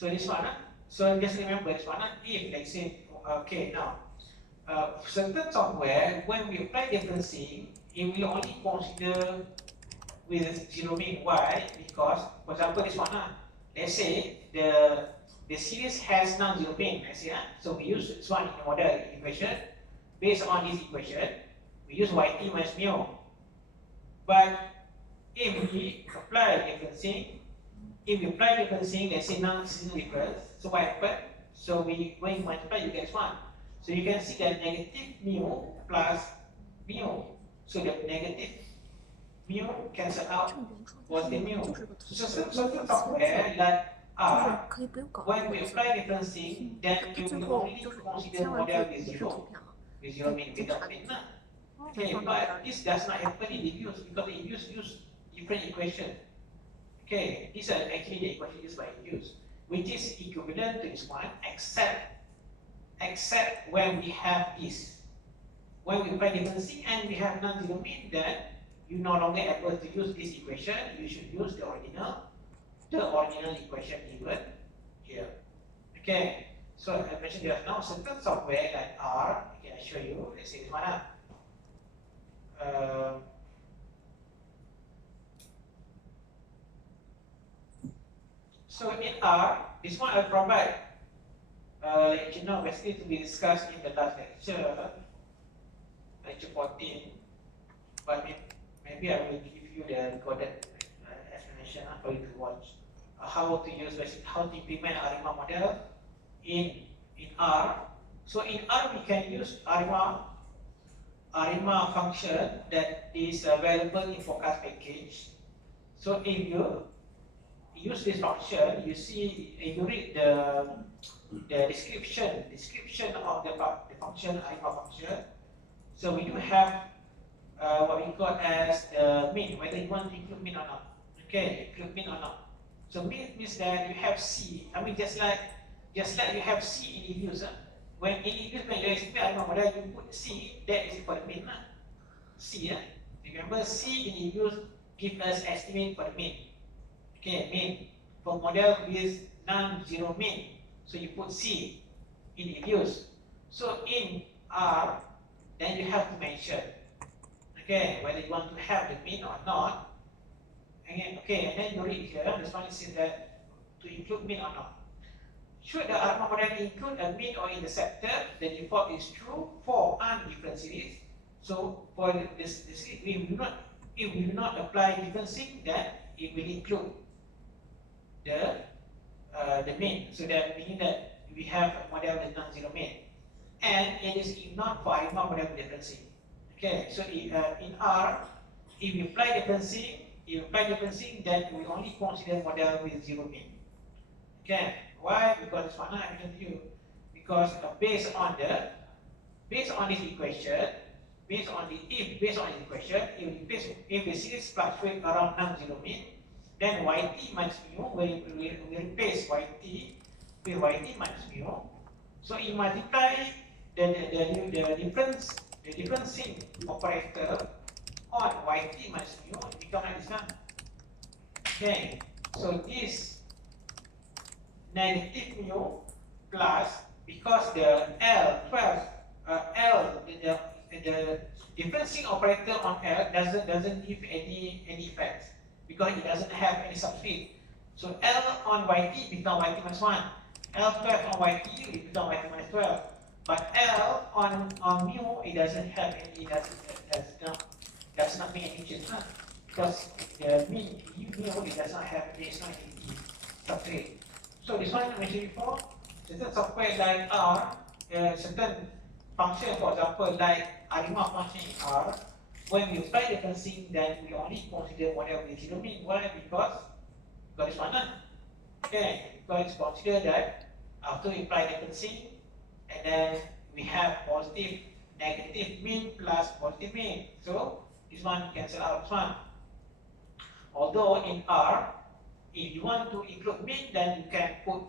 this one, so just remember this one. If let's say, okay, now certain software, when we apply differencing, it will only consider with zero mean. Why? Because, for example, this one, let's say the series has non-zero mean. Let's say, so we use this one in the model equation. Based on this equation, we use yt minus mu. But if we apply differencing, let's say non-signal difference, so what happens? So when you multiply, you get 1. So you can see that negative mu plus mu. So the negative mu cancel out positive mu. So certain software like R, when we apply differencing, then we will only consider model with zero mean, without mean. Okay, but this does not happen in EBUS because EBUS use different equation. Okay, these are actually the equation used by EBUS, which is equivalent to this one, except when we have this. When we apply differencing and we have non-zero mean, then you no longer able to use this equation. You should use the original equation given here. Okay, so I mentioned there are now certain software like R. Okay, I show you. Let's see this one. So in R, this one I'll provide basically to be discussed in the last lecture, lecture 14. But maybe I will give you the recorded explanation for you to watch. How to use, basically how to implement ARIMA model in R. So in R we can use ARIMA function that is available in forecast package. So if you use this function, you see, you read the description of the function, ARIMA function. So we do have what we call as the mean, whether you want to include mean or not. Okay, include mean or not. So mean means that you have C. I mean, just like you have C in EBUS. When in EBUS, when you estimate ARIMA model, you put C. That is for the mean. C. Remember, C in EBUS give us estimate for the mean. Okay, mean for model with non-zero mean. So you put C in EBUS. So in R, then you have to mention, okay, whether you want to have the mean or not. And then you read here, this one is that to include mean or not. Should the ARIMA model include a mean or interceptor, the default is true for undifferent series. So for this if we do not apply differencing, then it will include the mean. So that meaning that we have a model with non-zero mean, and it is ignored for ARIMA model with differencing. Okay, so in R, if you apply differencing, then we only consider model with zero mean. Okay, why? Because this one I mentioned to you. Because based on based on this equation, if the series fluctuate around non-zero mean, then yt minus mu will replace yt with yt minus mu. So you multiply the differencing operator on yt minus mu, it becomes like this one. Okay, so this negative mu plus, because the the differencing operator on L doesn't give any effects because it doesn't have any subscript. So L on yt become yt minus 1. L12 on yt will become yt minus 12. But L on mu, it doesn't have any, does not make any change, because the mu it does not have any substrate. So this one I mentioned before, certain software like R, certain function, for example, like ARIMA function in R, when you apply differencing, then we only consider whatever is zero mean. Why? Because this one, okay, because it's considered that after we apply differencing, and then we have positive, negative mean plus positive mean. So this one cancel out this one. Although in R, if you want to include mean, then you can put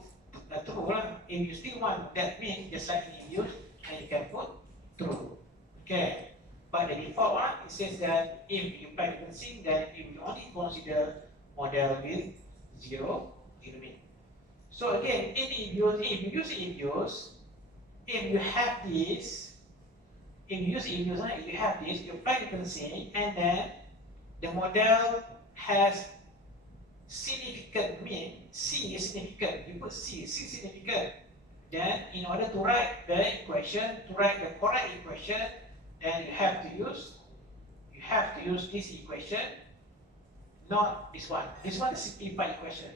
a true. If you still want that mean, just like in use, then you can put true. Okay. But the default one, it says that if you apply differencing, then you will only consider model with zero mean. So again, if you have this, you apply differencing, and then the model has significant mean, C is significant, you put C is significant, then in order to write the equation, to write the correct equation, then you have to use this equation, not this one. This one is simplified equation.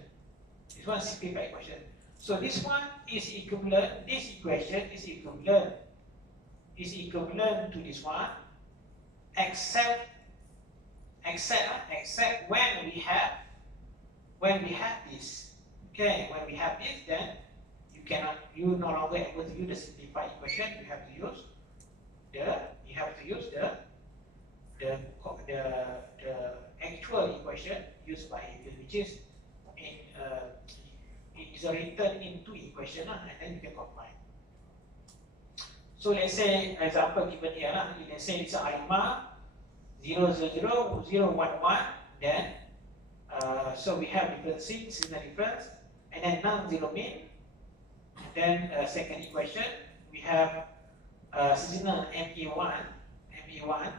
So this one is equivalent, this equation is equivalent to this one, except when we have this. Okay, when we have this, then you no longer able to use the simplified equation. You have to use the actual equation used by Euclid, which is is written in two equations, and then you can combine. So let's say example given here, let's say it's ARIMA 00011, then so we have differencing, seasonal difference, and then non-zero mean. Then second equation, we have seasonal ME1, and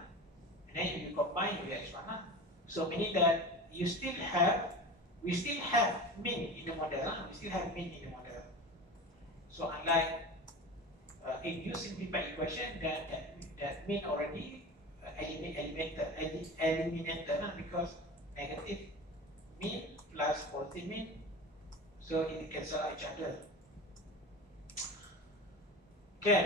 then you combine, you get H1. So meaning that we still have mean in the model. So unlike if you simplify equation, that mean already eliminated because negative mean plus positive mean, so it cancel each other. Okay.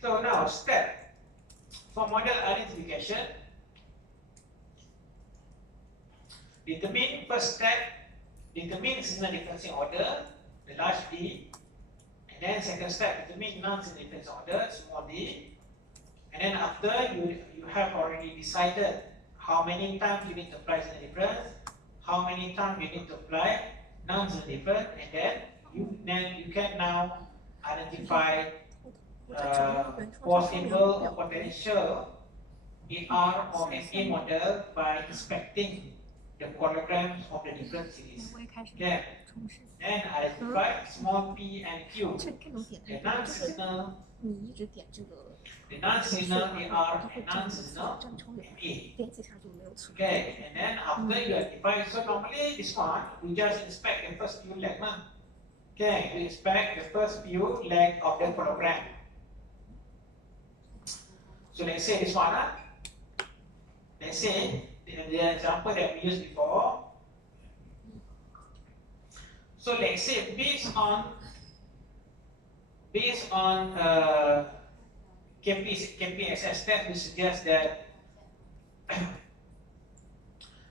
So now step for model identification. First step, determine seasonal differencing order, the large D, and then second step, determine non-seasonal differencing order, small d, and then after you have already decided how many times you need to apply seasonal difference, how many times you need to apply non-seasonal difference, and then you can now identify possible or potential in R or MA model by inspecting the colograms of the different series. Okay. Then identify small p and q. The non-seasonal AR and non-seasonal MA. Okay, and then after you identify, so normally this one, we just inspect the first few leg. Okay, we inspect the first few leg of the hologram. So let's say this one, let's say the example that we used before. So let's say based on KPSS test,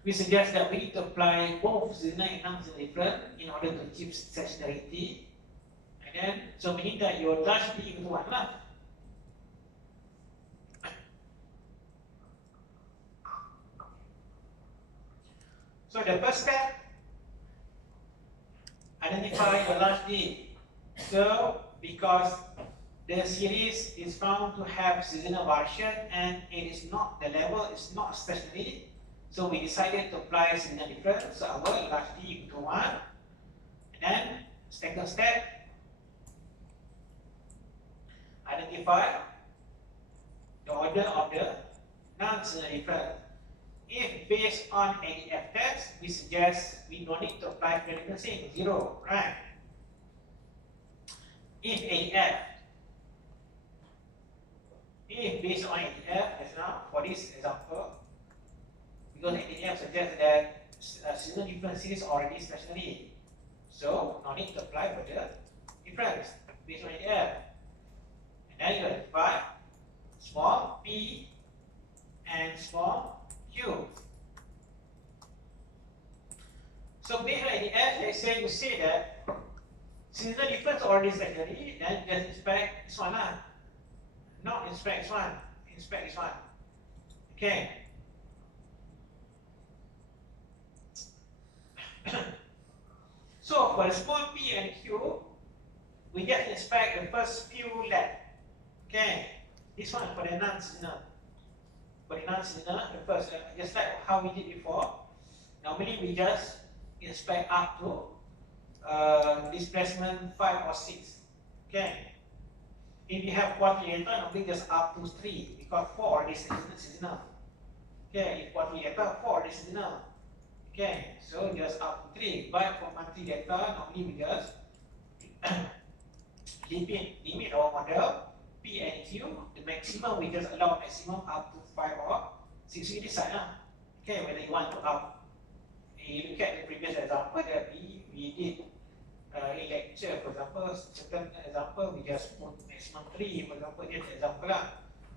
we suggest that we need to apply both seasonal and non-seasonal difference in order to achieve saturation. And then, so meaning that your large D equal to 1 lah. So the first step, identify your large D. So because the series is found to have seasonal variation and it is not, the level is not stationary, so we decided to apply seasonal difference. So our large D equal to 1. And then second step, identify the order of the non-seasonal difference. If based on ADF test, we suggest we don't need to apply frequency 0, right? If based on ADF, as now for this example, because ADF suggests that seasonal difference is already stationary, so no need to apply for the difference based on ADF. And then you identify small p and small q. So based on ADF, let's say you say that seasonal difference already stationary, then just inspect this one lah. Not inspect this one, inspect this one. Okay. So for the small p and q, we just inspect the first few length. Okay. This one for the non-seasonal. For the non-seasonal, the first, just like how we did before. Normally we just inspect up to displacement 5 or 6. Okay. If you have quadrilateral, normally just up to 3 because 4 already seasonal. Okay, if quadrilateral, 4 already seasonal. Okay, so just up to 3. But for multilateral, normally we just limit our model P and Q. The maximum we just allow maximum up to 5 or 6. You decide lah. Okay, whether you want to up. You look at the previous example that we did in lecture, for example, certain example we just put maximum 3, for example, this example lah.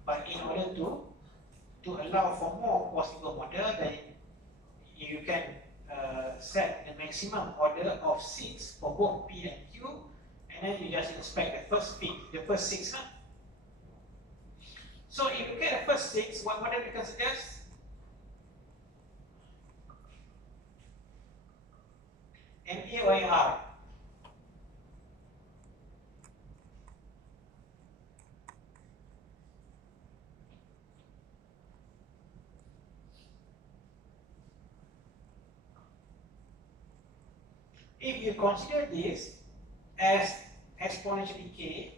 But in order to allow for more possible model, then you can set the maximum order of 6 for both P and Q, and then you just inspect the first 6 lah. So if you get the first 6, what model we can suggest? NA or AR? If you consider this as exponential decay,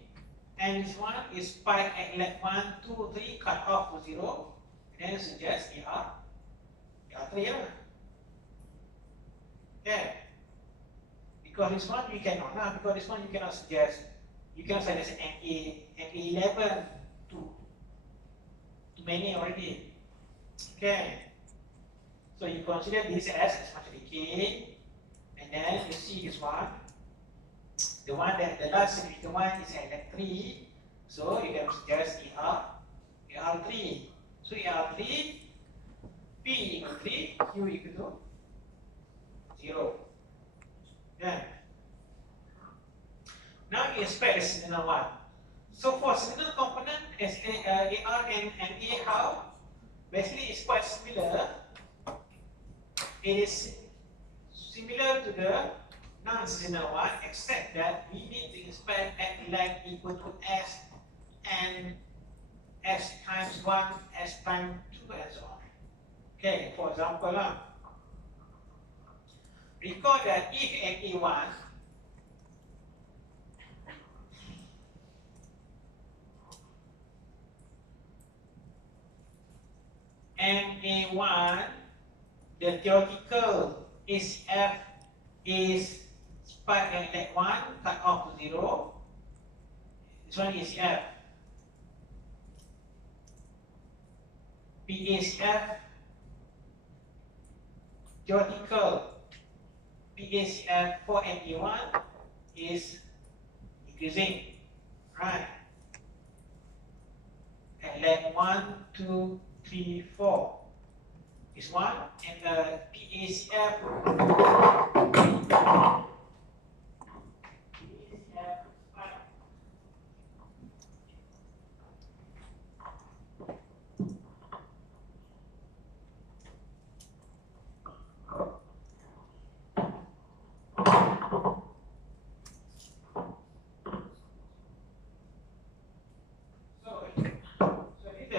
and this one is spike at like 1, 2, 3, cut off to 0, then suggest AR3 lah. Okay. Because this one you cannot lah, because this one you cannot suggest. You cannot suggest NA11 too many already. Okay. So you consider this as exponential decay, and then you see this one. The one that the last significant one is at like 3, so you can suggest AR3. So AR3, P equal 3, Q equal to 0. Yeah. Now you inspect the seasonal one. So for seasonal component, as AR and A, how? Basically, it's quite similar. It is similar to the non-seasonal one, except that we need to inspect at lag equal to S and S times 1, S times 2, and so on. Okay, for example, recall that if NA1 NA1, the theoretical ACF is spike at lag 1, cut off to 0. This one is ACF. PACF, theoretical PACF for NA1 is increasing, right? At lag 1, 2, 3, 4. This one, and the PACF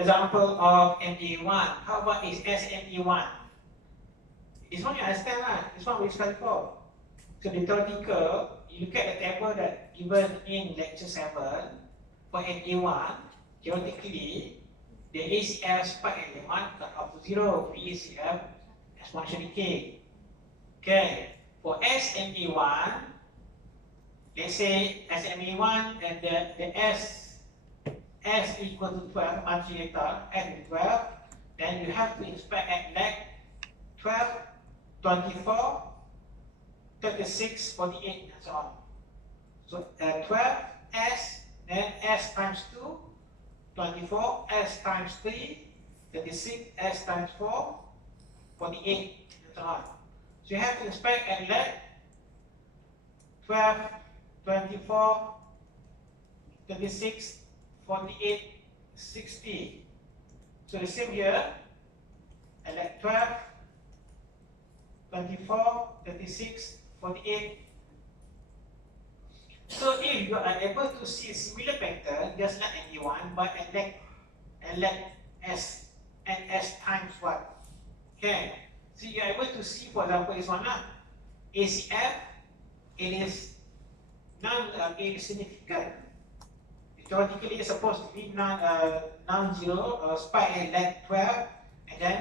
example of MA1. How about is SMA1? This one you understand lah. This one we study for. So the theoretical, you look at the table that given in lecture 7 for MA1. Theoretically, the ACF spike element cut off to 0, PACF exponential decay. Okay, for SMA1, let's say SMA1 and the S equal to 12 months later, S is 12, then you have to inspect at leg 12, 24, 36, 48, and so on. So 12 S, then S times 2, 24, S times 3, 36, S times 4, 48, and so on. So you have to inspect at leg 12, 24, 36, 48, 60. So the same here, at leg 12, 24, 36, 48. So if you are able to see a similar pattern, just like MA1, but at leg S and S times what? Okay. So you are able to see, for example, this one lah. ACF, it is non-significant. Theoretically, it's supposed to be non-zero, spike at leg 12, and then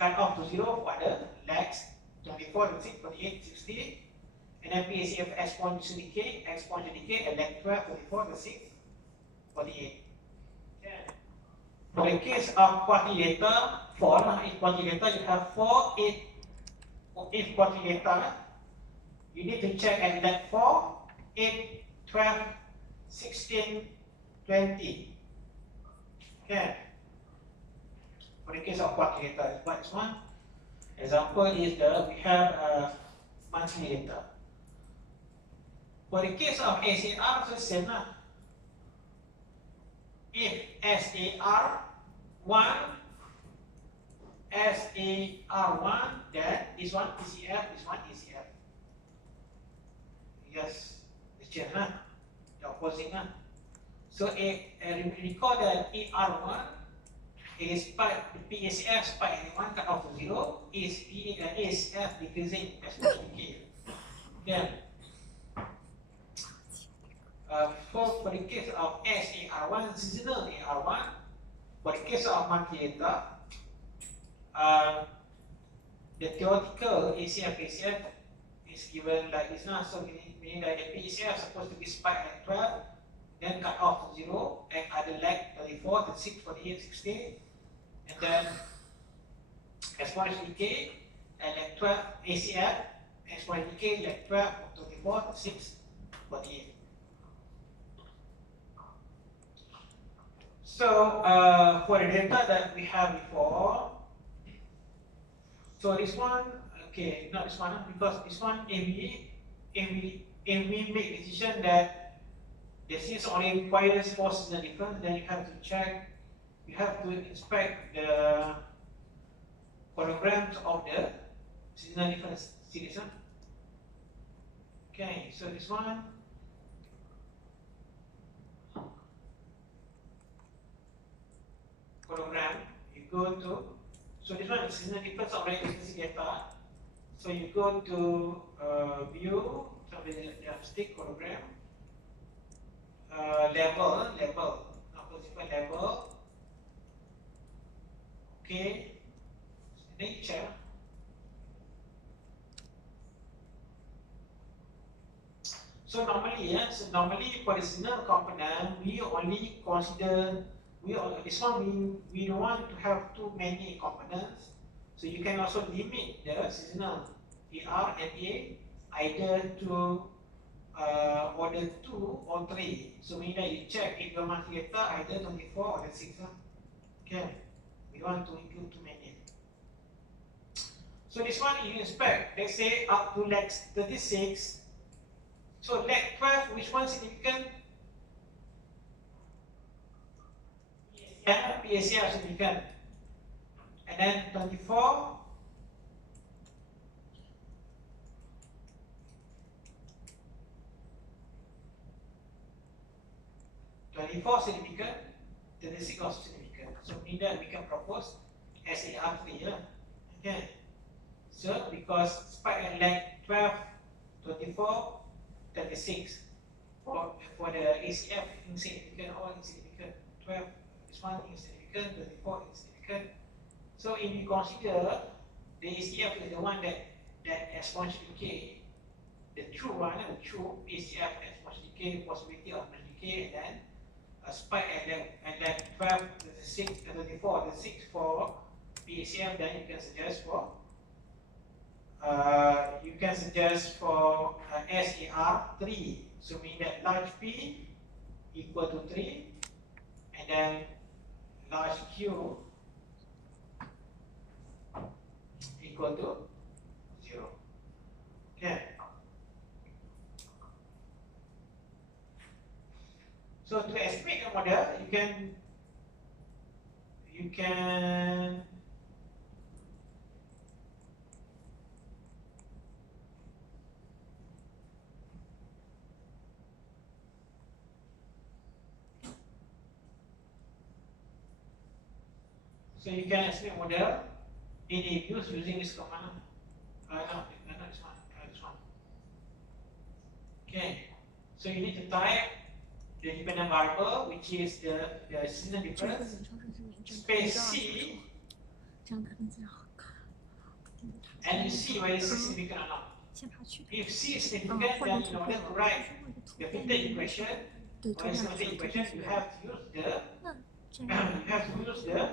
cut off to 0 for other legs, 24, 26, 48, 60. And then PACF exponential decay at leg 12, 24, 26, 48. Okay. For the case of quadrilateral, if quadrilateral you have 4, 8, if quadrilateral, you need to check at leg 4, 8, 12, 16, 20. Okay. For the case of quadrilateral, what is one? Example is we have a monthly later. For the case of SAR, so same lah. If SAR1, then this one PCF, this one ACF. Yes, it's change lah. The opposite lah. So recall that AR1 is spike, the PACF spike one cut off to 0, is ACF decreasing exponential decay. Then for the case of SAR1, seasonal AR1, for the case of monthly later, the theoretical ACF is given like this now. So meaning that the PACF is supposed to be spiked at 12, then cut off to 0, and other leg 34, 36, 48, 16, and then exponential decay at leg 12 ACF, exponential decay leg 12, 24, 36, 48. So for the data that we have before, so this one, okay, not this one, because this one, if we make decision that the series only requires 4 seasonal difference, then you have to check, you have to inspect the chronograms of the seasonal difference series. Okay, so this one. Program, you go to, so this one is seasonal difference of regularity data. So you go to view, so the stick program, level, not possible level. Okay, nature. So normally for the seasonal component, we only consider. This one we don't want to have too many components, so you can also limit the seasonal AR and A either to order 2 or 3. So meaning that you check if your monthly later either 24 or 6. Okay, we don't want to include too many. So this one you inspect, let's say up to leg 36. So leg 12, which one significant? Yeah, PACF significant. And then 24. Significant. 36 also significant. So meaning that we can propose SAR3 lah. Okay. So because spike and lag 12, 24, 36 for the ACF insignificant or insignificant. 12 this one insignificant, 24 insignificant. So if you consider the ACF is the one that exponential decay, the true one, the true ACF exponential decay, possibility of exponential decay, and then a spike and then 12, 36, 24, 36 for PACF, then you can suggest for SAR3. So mean that large P equal to 3, and then large Q equal to 0. Okay. So to estimate the model, you can estimate model in a use using this command. No, this one. Okay. So you need to type the dependent variable, which is the signal difference, space C, and you see whether C is significant or not. If C is significant, then in order to write the filter equation, or the semantic equation, you have to use the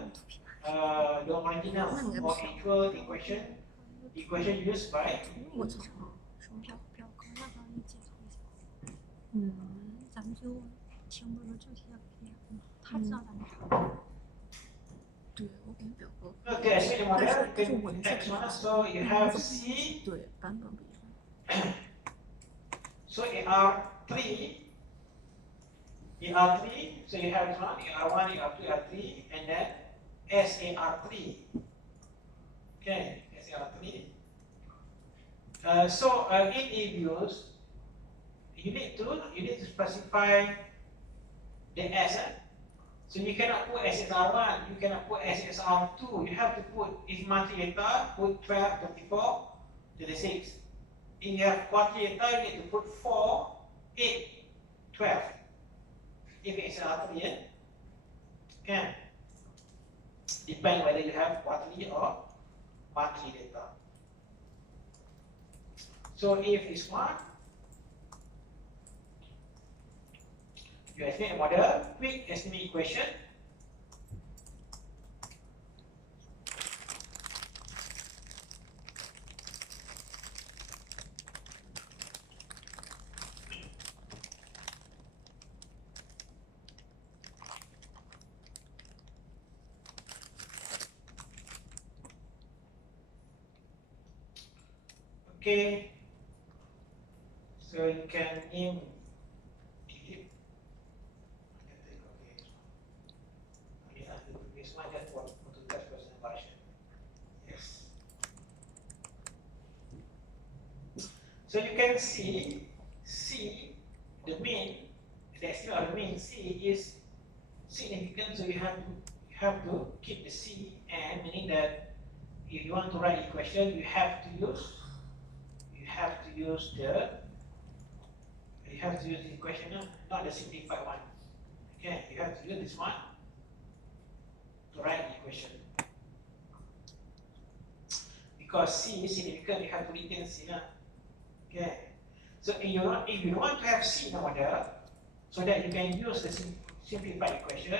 original or actual equation used by. 咱们就听不说就题要不一样，他知道咱们啥。对，我给你表格。Okay, so the model you can text one. So you have C. 对，版本不一样。So AR3, so you have this one, AR1, AR2, AR3, and then SAR3. Okay, SAR3. So in EViews, you need to specify the S. So you cannot put SSR1, you cannot put SSR2. You have to put, if monthly data, put 12, 24, 36. If you have quarterly data, you need to put 4, 8, 12. If it's SSR3, yeah? Okay. Depends whether you have quarterly or monthly data. So if it's one, you estimate a model, quick estimate equation. Okay, so you can name So you can see C, the estimate of the mean C is significant, so you have to keep the C, and meaning that if you want to write equation, you have to use the equation, not the simplified one. Okay, you have to use this one to write the equation. Because C is significant, you have to retain C. Okay, so if you don't want to have C in the model, so that you can use the simplified equation,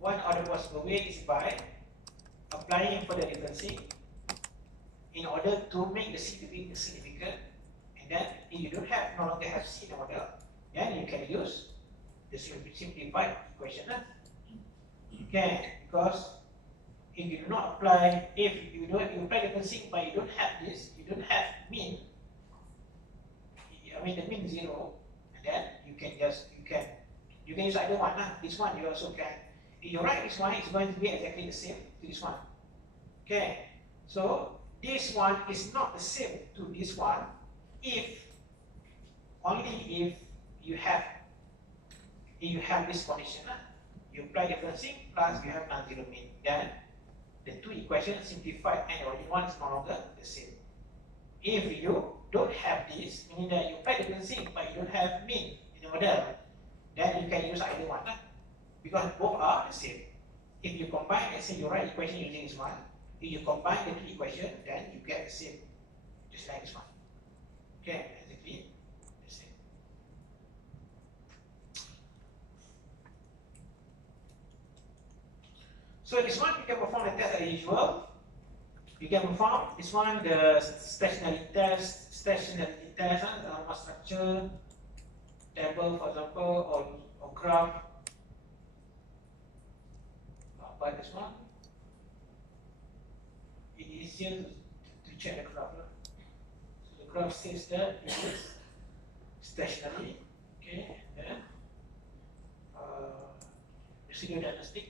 one other possible way is by applying further differencing in order to make the C to be significant. And then if you no longer have C in the model, then you can use the simplified equation. Okay, because if you do not apply, if you apply differencing but you don't have this, you don't have mean, I mean the mean 0, and then you can use either one. This one you also can. If you write this one, it's going to be exactly the same to this one. Okay, so this one is not the same to this one only if you have this condition. you apply differencing plus you have non-zero mean. Then the two equations simplified and only one is no longer the same. If you don't have this, meaning that you apply differencing but you don't have mean in the model, then you can use either one because both are the same. If you combine, let's say you write equation using this one, if you combine the two equations, then you get the same, just like this one. Okay, exactly the same. So this one you can perform the test as usual. You can perform this one, the stationary test, normal structure, table for example, or graph. But this one, it is easier to check the graph. So the graph says that it is stationary, okay, and then residual diagnostic.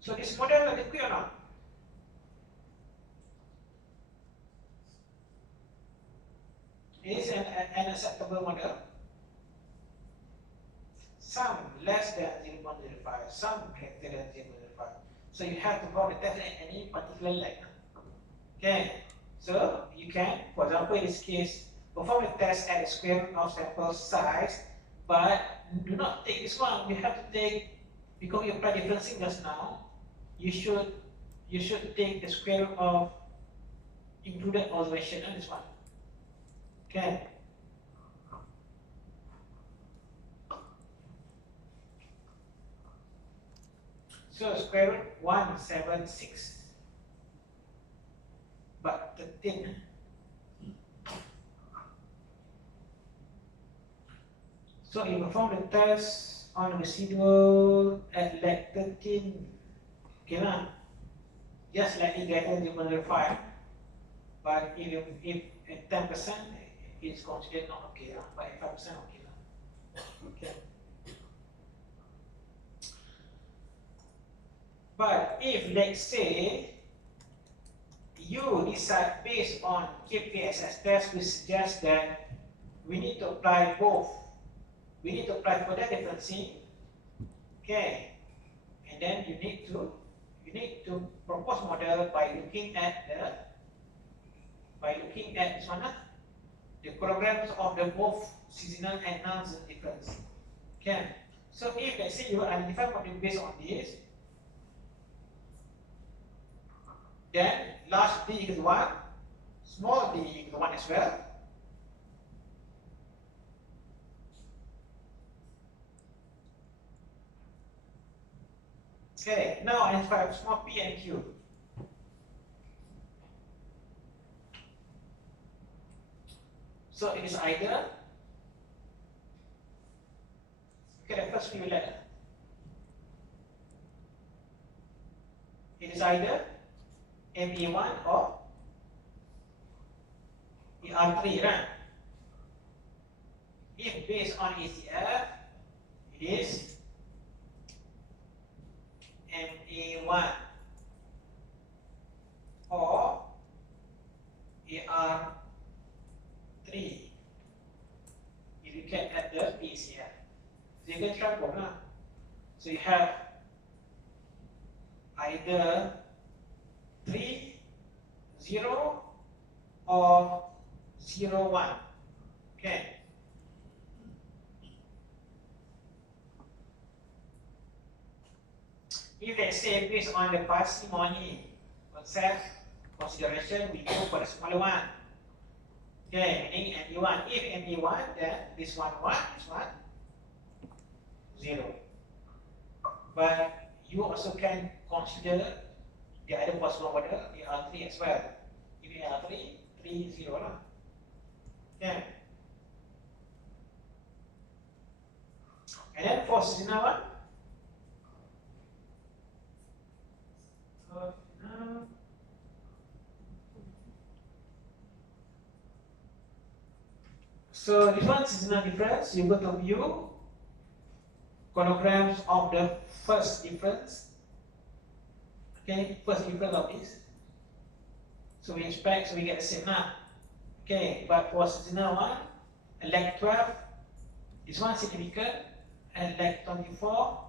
So this model liquid or not? It is an acceptable model. Some less than 0.05, some greater than 0.05. So you have to perform the test at any particular length. Okay, so you can, for example, in this case, perform the test at the square root of sample size, but do not take this one. You have to take, because we apply differencing just now, you should take the square root of included observation on this one. Okay. So square root 176, but 13. So you perform the test on the residual at like 13. Okay lah, just slightly greater than 0.05, but if at 10% it's considered not okay lah, but at 5% okay lah. Okay. But if let's say you decide based on KPSS test, we suggest that we need to apply both. We need to apply further differencing, okay, and then you need to propose model by looking at this one, the programs of the both seasonal and non-seasonal difference. Okay, so if let's say you identify model based on this, then large D equals 1, small d equals 1 as well. Okay, now identify small p and q. So it is either, okay, the first few letters. It is either MA1 or ER3, right? If based on ACF, it is MA1 or AR3 if you can add the ACF. So you can try both. So you have either 3, 0 or 0, 1. Okay. If let's say based on the parsimony concept consideration, we go for the smaller one. Okay, meaning MA1. If MA1, then this one 1, this one 0. But you also can consider the other possible model, the R3 as well. If you have 3, 0 lah. Okay. And then for seasonal one, so this one seasonal difference, you go to view chronograms of the first difference. Okay, first difference of this. So we inspect, so we get the same now. Okay, but for seasonal one, leg 12, This one significant, and like 24.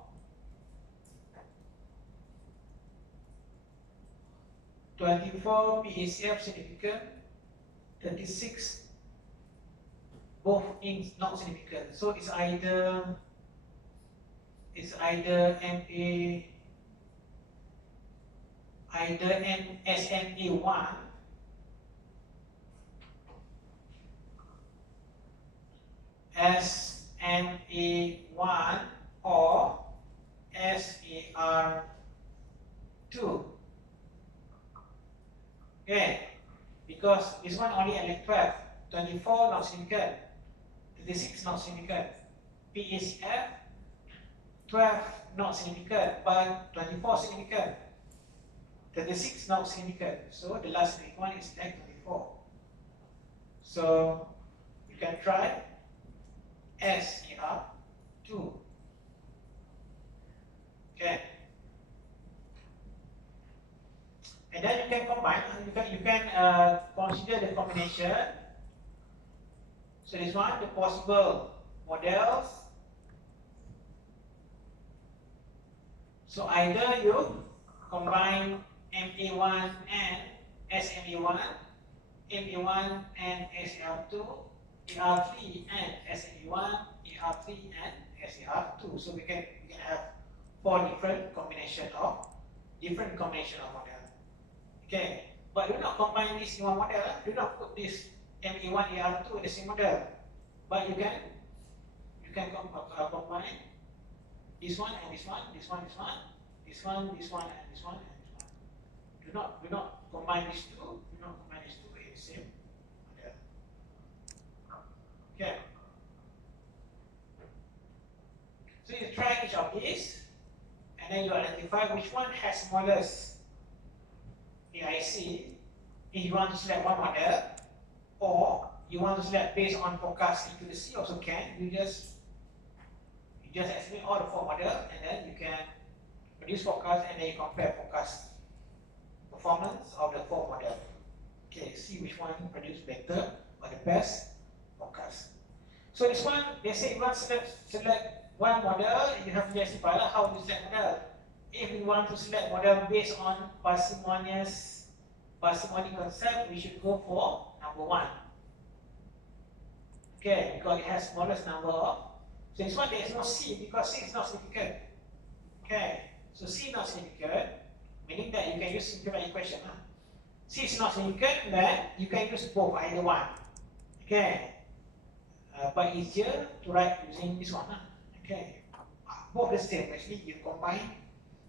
24 PACF significant, 36 both is not significant. So it's either MA SMA1 SMA1 or SAR2. Okay, because this one only like 12, 24 not significant, 36 not significant, PACF 12 not significant, but 24 significant, 36 not significant. So the last one is like 24. So you can try SAR2. Okay. And then you can combine, you can consider the combination. So this one, the possible models. So either you combine MA1 and SMA1, MA1 and SAR2, AR3 and SMA1, AR3 and SAR2. So we can have four different combination of model. Okay, but do not combine this in one model. Do not put this MA1, AR2 in the same model. But you can combine this one and this one, this one, this one, this one, this one, and this one, and this one. Do not combine these two. Do not combine these two in the same model. Okay. So you try each of these, and then you identify which one has smallest AIC. If you want to select one model, or you want to select based on forecast into the C, also can. You just estimate all the four models, and then you can produce forecast, and then you compare forecast performance of the four models. Okay, see which one produce better or the best forecast. So this one, they say you want to select one model, you have to justify how you select model. If we want to select model based on parsimony concept, we should go for number 1. Okay, because it has smallest number of. So this one there is no C because C is not significant. Okay, so C not significant, meaning that you can use simplified equation. C is not significant, then you can use both, either one. Okay, but easier to write using this one. Okay, both the same. Actually, you combine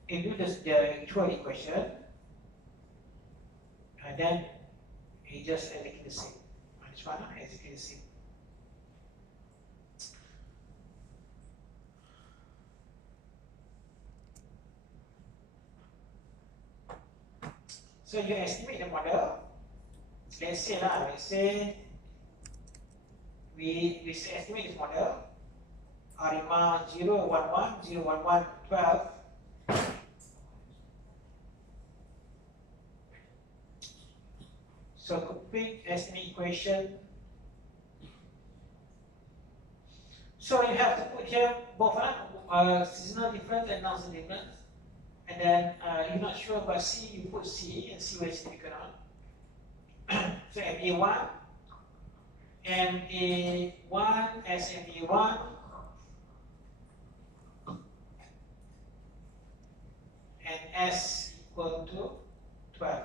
and do the equal equation, and then you just exactly the same. This one exactly the same. So you estimate the model. Let's say we estimate this model. ARIMA 011, 011, 12. So complete estimate equation. So you have to put here both seasonal difference and non-seasonal difference. And then you're not sure about C, you put C and see where it's significant on. So MA1, SMA1, and S equal to 12.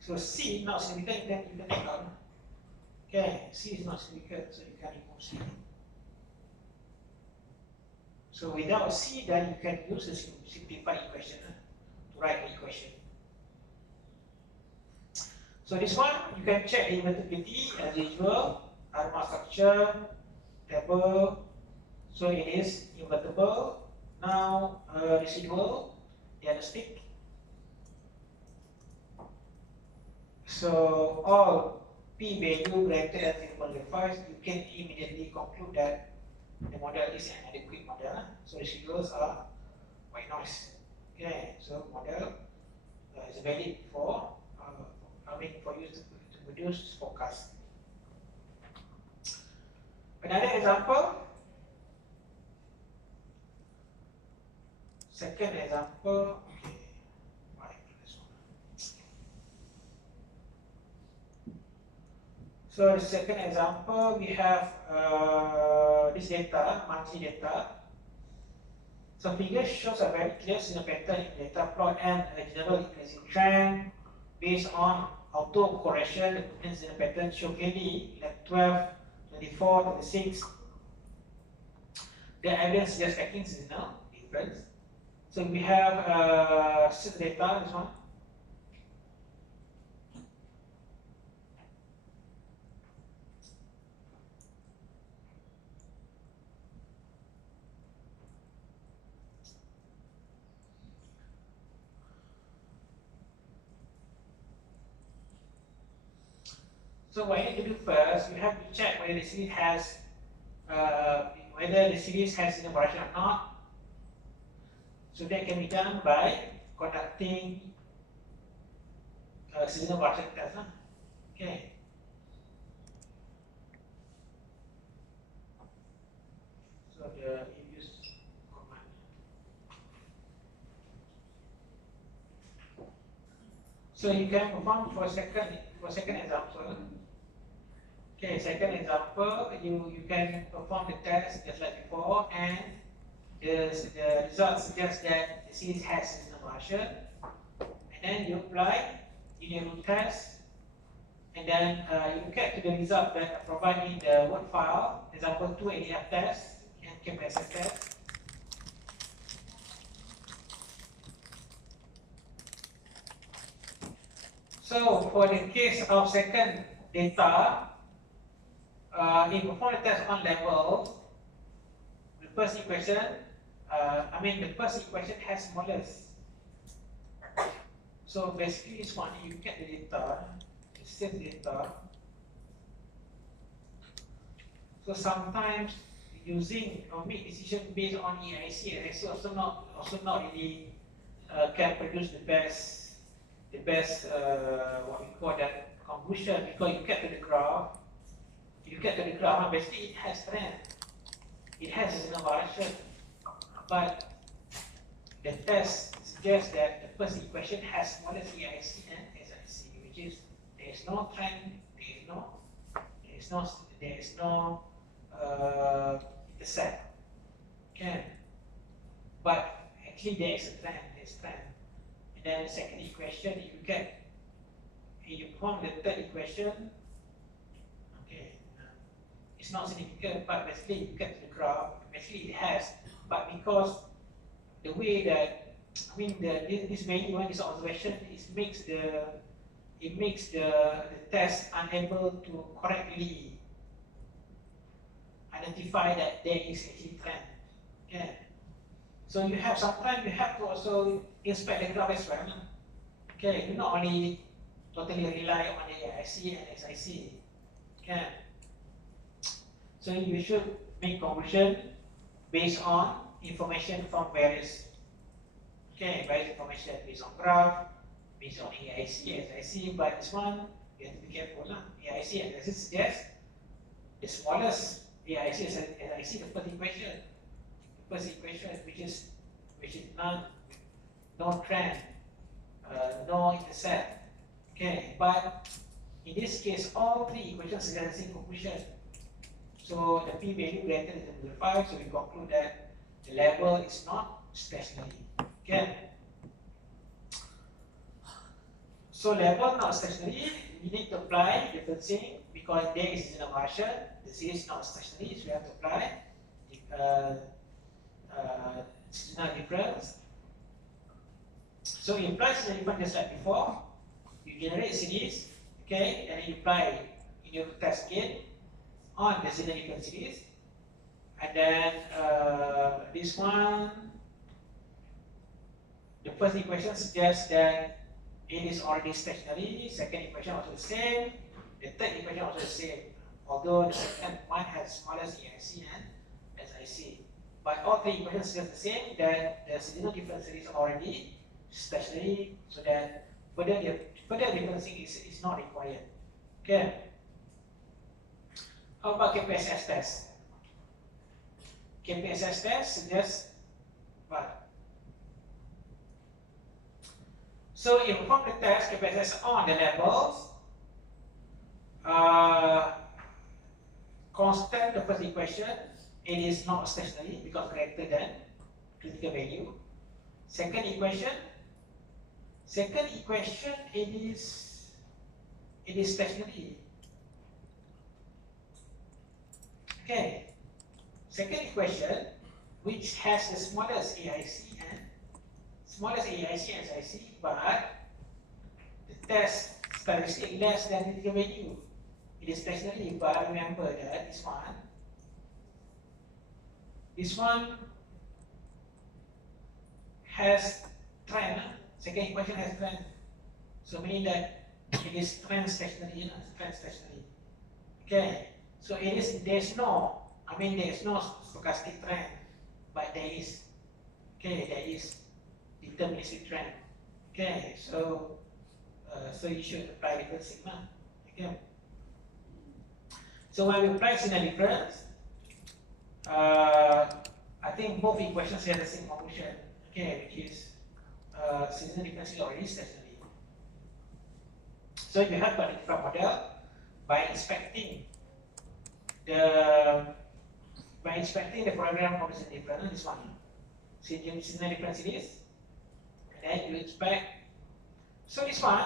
So C not significant, you can take out. Okay, C is not significant, so you can remove C. So without C, then you can use the simplified equation to write the equation. So this one, you can check the invertibility as usual, ARIMA structure, table. So it is invertible. Now residual, diagnostic. So all p value greater than 0.5, you can immediately conclude that the model is an adequate model. So the schedules are white noise. Okay, so model is valid for for you to produce forecast. Another example. Second example. Okay, this one. So the second example, we have this data, monthly data. So figure shows a very clear signal pattern in data plot and a general increasing trend based on auto-correction. The movement signal pattern show clearly like 12, 24, 26. The evidence just checking signal difference. So we have data, this one. So what you need to do first, you have to check whether the series has signal variation or not. So that can be done by conducting signal variation test. Okay. So you use command. So you can perform for second example. Okay, second example, you can perform the test just like before, and the result suggests that the series has signal variation, and then you apply linear root test, and then you get to the result that providing the word file, example 2 ADF test and KPSS test. So for the case of second data, if perform the test on level, the first equation, the first equation has modulus. So basically, this one you get the data, the same data. So sometimes using or make decision based on EIC and IC also not really can produce the best what we call that conclusion, because you get to the graph. Basically it has trend, it has signal variation, but the test suggests that the first equation has modulus EIC and SIC, which is there is no trend, there is no intercept. Okay, but actually there is a trend, and then the second equation you perform the third equation. It's not significant, but basically you get to the graph, basically it has, but because the way that, this value one, this observation, it makes the test unable to correctly identify that there is actually trend. Okay. So sometimes you have to also inspect the graph as well. Okay, you not only totally rely on the AIC and SIC. Okay. So you should make conclusion based on information from various information based on graph, based on AIC, SIC, but this one you have to be careful. AIC and SIC suggests the smallest AIC and SIC, the first equation, which is no trend, no intercept. Okay, but in this case all three equations suggest the same conclusion. So the p value greater than 5, so we conclude that the level is not stationary. Okay. So level not stationary, we need to apply differencing because there is signal variation. The series is not stationary, so we have to apply signal difference. So you apply signal difference just like before. You generate series, okay, and then you apply in your test again on the signal difference series, and then this one, the first equation suggests that it is already stationary. Second equation also the same. The third equation also the same. Although the second one has smallest EIC and I see. But all three equations are the same, that the seasonal difference is already stationary, so that further differencing is not required. Okay. How about KPSS test? KPSS test suggests what? So if we perform the test KPSS on the levels, constant the first equation, it is not stationary because greater than critical value. Second equation, it is stationary. Okay. Second equation, which has the smallest AIC and SIC, but the test statistic less than critical value. It is stationary, but remember that this one has trend. Second equation has trend, so meaning that it is trend stationary. Okay, so there's no stochastic trend, but there is deterministic trend. Okay, so you should apply different sigma. Okay. So when we apply signal difference, I think both equations have the same conclusion. Okay, which is signal difference is already stationary. So you have to identify model by inspecting the program of the signal difference. This one, signal difference it is, and then you inspect. So this one.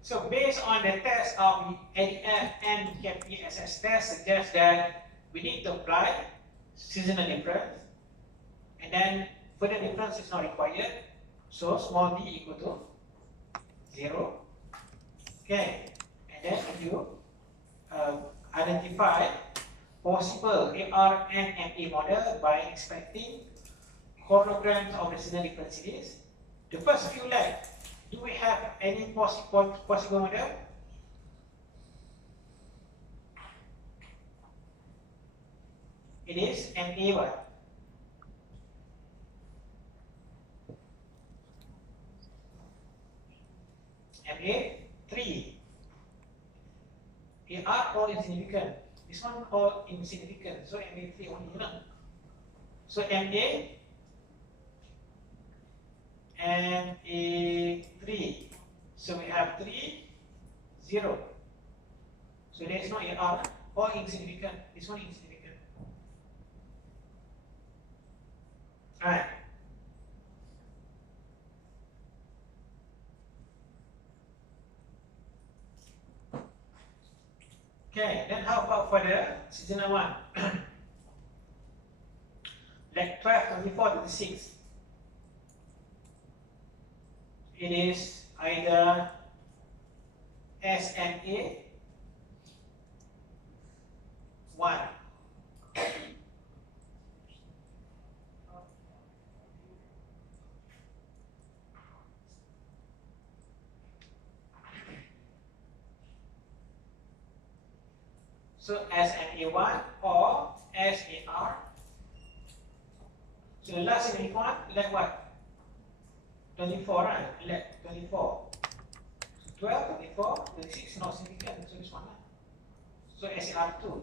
So based on the test of ADF and KPSS test suggests that we need to apply seasonal difference, and then further difference is not required. So small d equal to 0. Okay, and then you identify possible AR and MA model by inspecting chronograms of the seasonal difference series. The first few left. Do we have any possible model? It is MA what? MA 3. AR all insignificant. This one all insignificant. So MA 3 only. So MA and A3. So we have 3, 0. So there is no AR or insignificant. This one insignificant. Alright. Okay, then how about for the seasonal one? Like 12, 24, 36. It is either SMA 1. So SMA1 or SAR. So the last significant one, like what? 24, right? Like 24. So 12, 24, 36 not significant, so this one. So SAR2.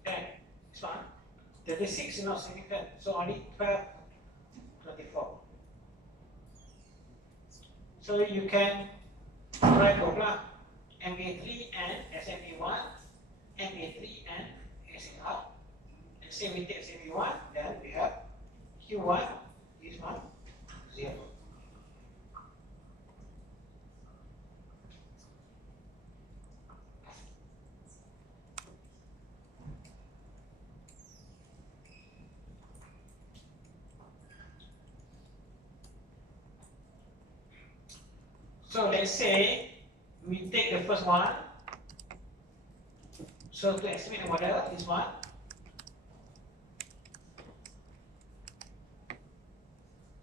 Okay, this one. 36 is not significant, so only 12, 24. So you can write program MA3 and SMA1, MA3 and SAR. And say we take SMA1, then we have Q1, this one, 0. So let's say we take the first one, So to estimate the model, this one.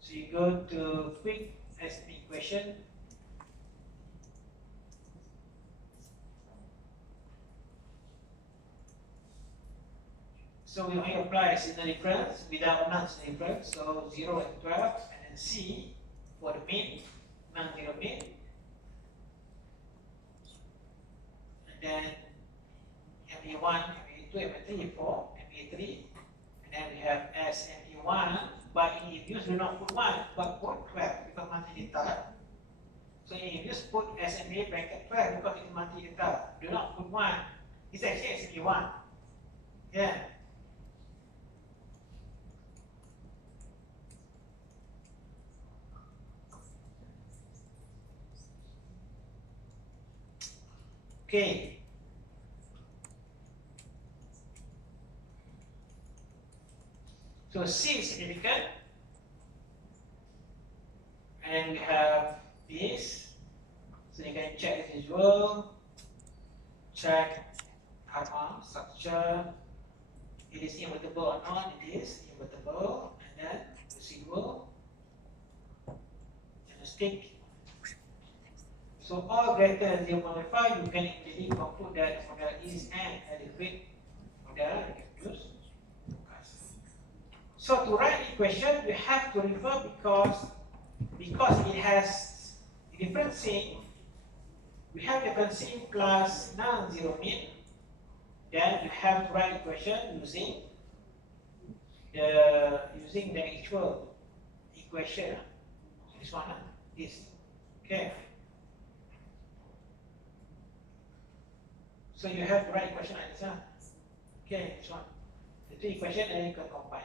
So you go to quick estimate equation. So we only apply seasonal difference without non-seasonal difference. So 0 and 12, and then C for the mean, non-zero mean. And then MA1, MA2, MA3 for MA3. And then we have S MA1, but in use do not put 1, but put 12 because multi-data. So in use put SMA bracket 12 because it's multi-data. Do not put 1. It's actually SMA1. Yeah. Okay. So C is significant. And we have this. So you can check as usual. Check alpha structure. It is invertible or not. It is invertible. And then residual. And a stick. So all greater than 0.5, you can immediately conclude that the model is an adequate model you can use. So to write the equation, we have to refer because it has differencing. We have differencing plus non-zero mean. Then you have to write equation using the actual equation. This one, this. Okay. So you have to write equation like this. Okay, this one. The two equations and you can combine.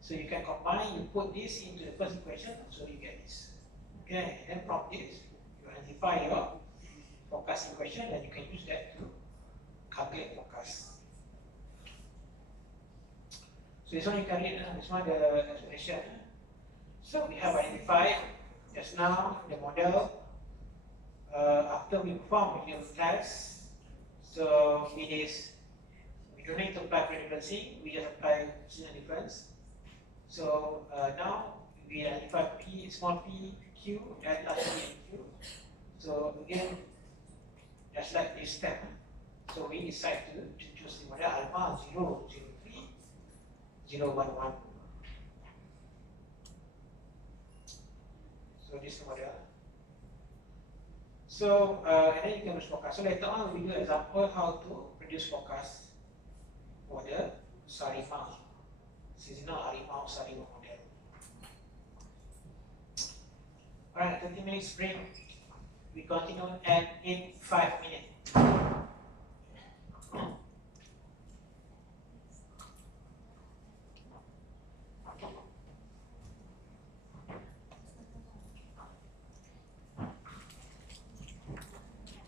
So you can combine, you put this into the first equation, so you get this. Okay, and then from this, you identify your forecast equation, and you can use that to calculate forecast. So this one you can read, this one the explanation. So we have identified just now the model. After we perform the test, so it is, we don't need to apply pre-differencing, we just apply seasonal difference. So now we identify P, small p, Q, and large P and Q. So again, just like this step. So we decide to choose the model alpha 0, 0, 3, 0, 1, 1. So this is the model. So and then you can use forecast. So later on we will do example how to produce forecast for the Sarimau, seasonal Harimau Sarimau model. Alright, 30 minutes break. We continue at in 5 minutes.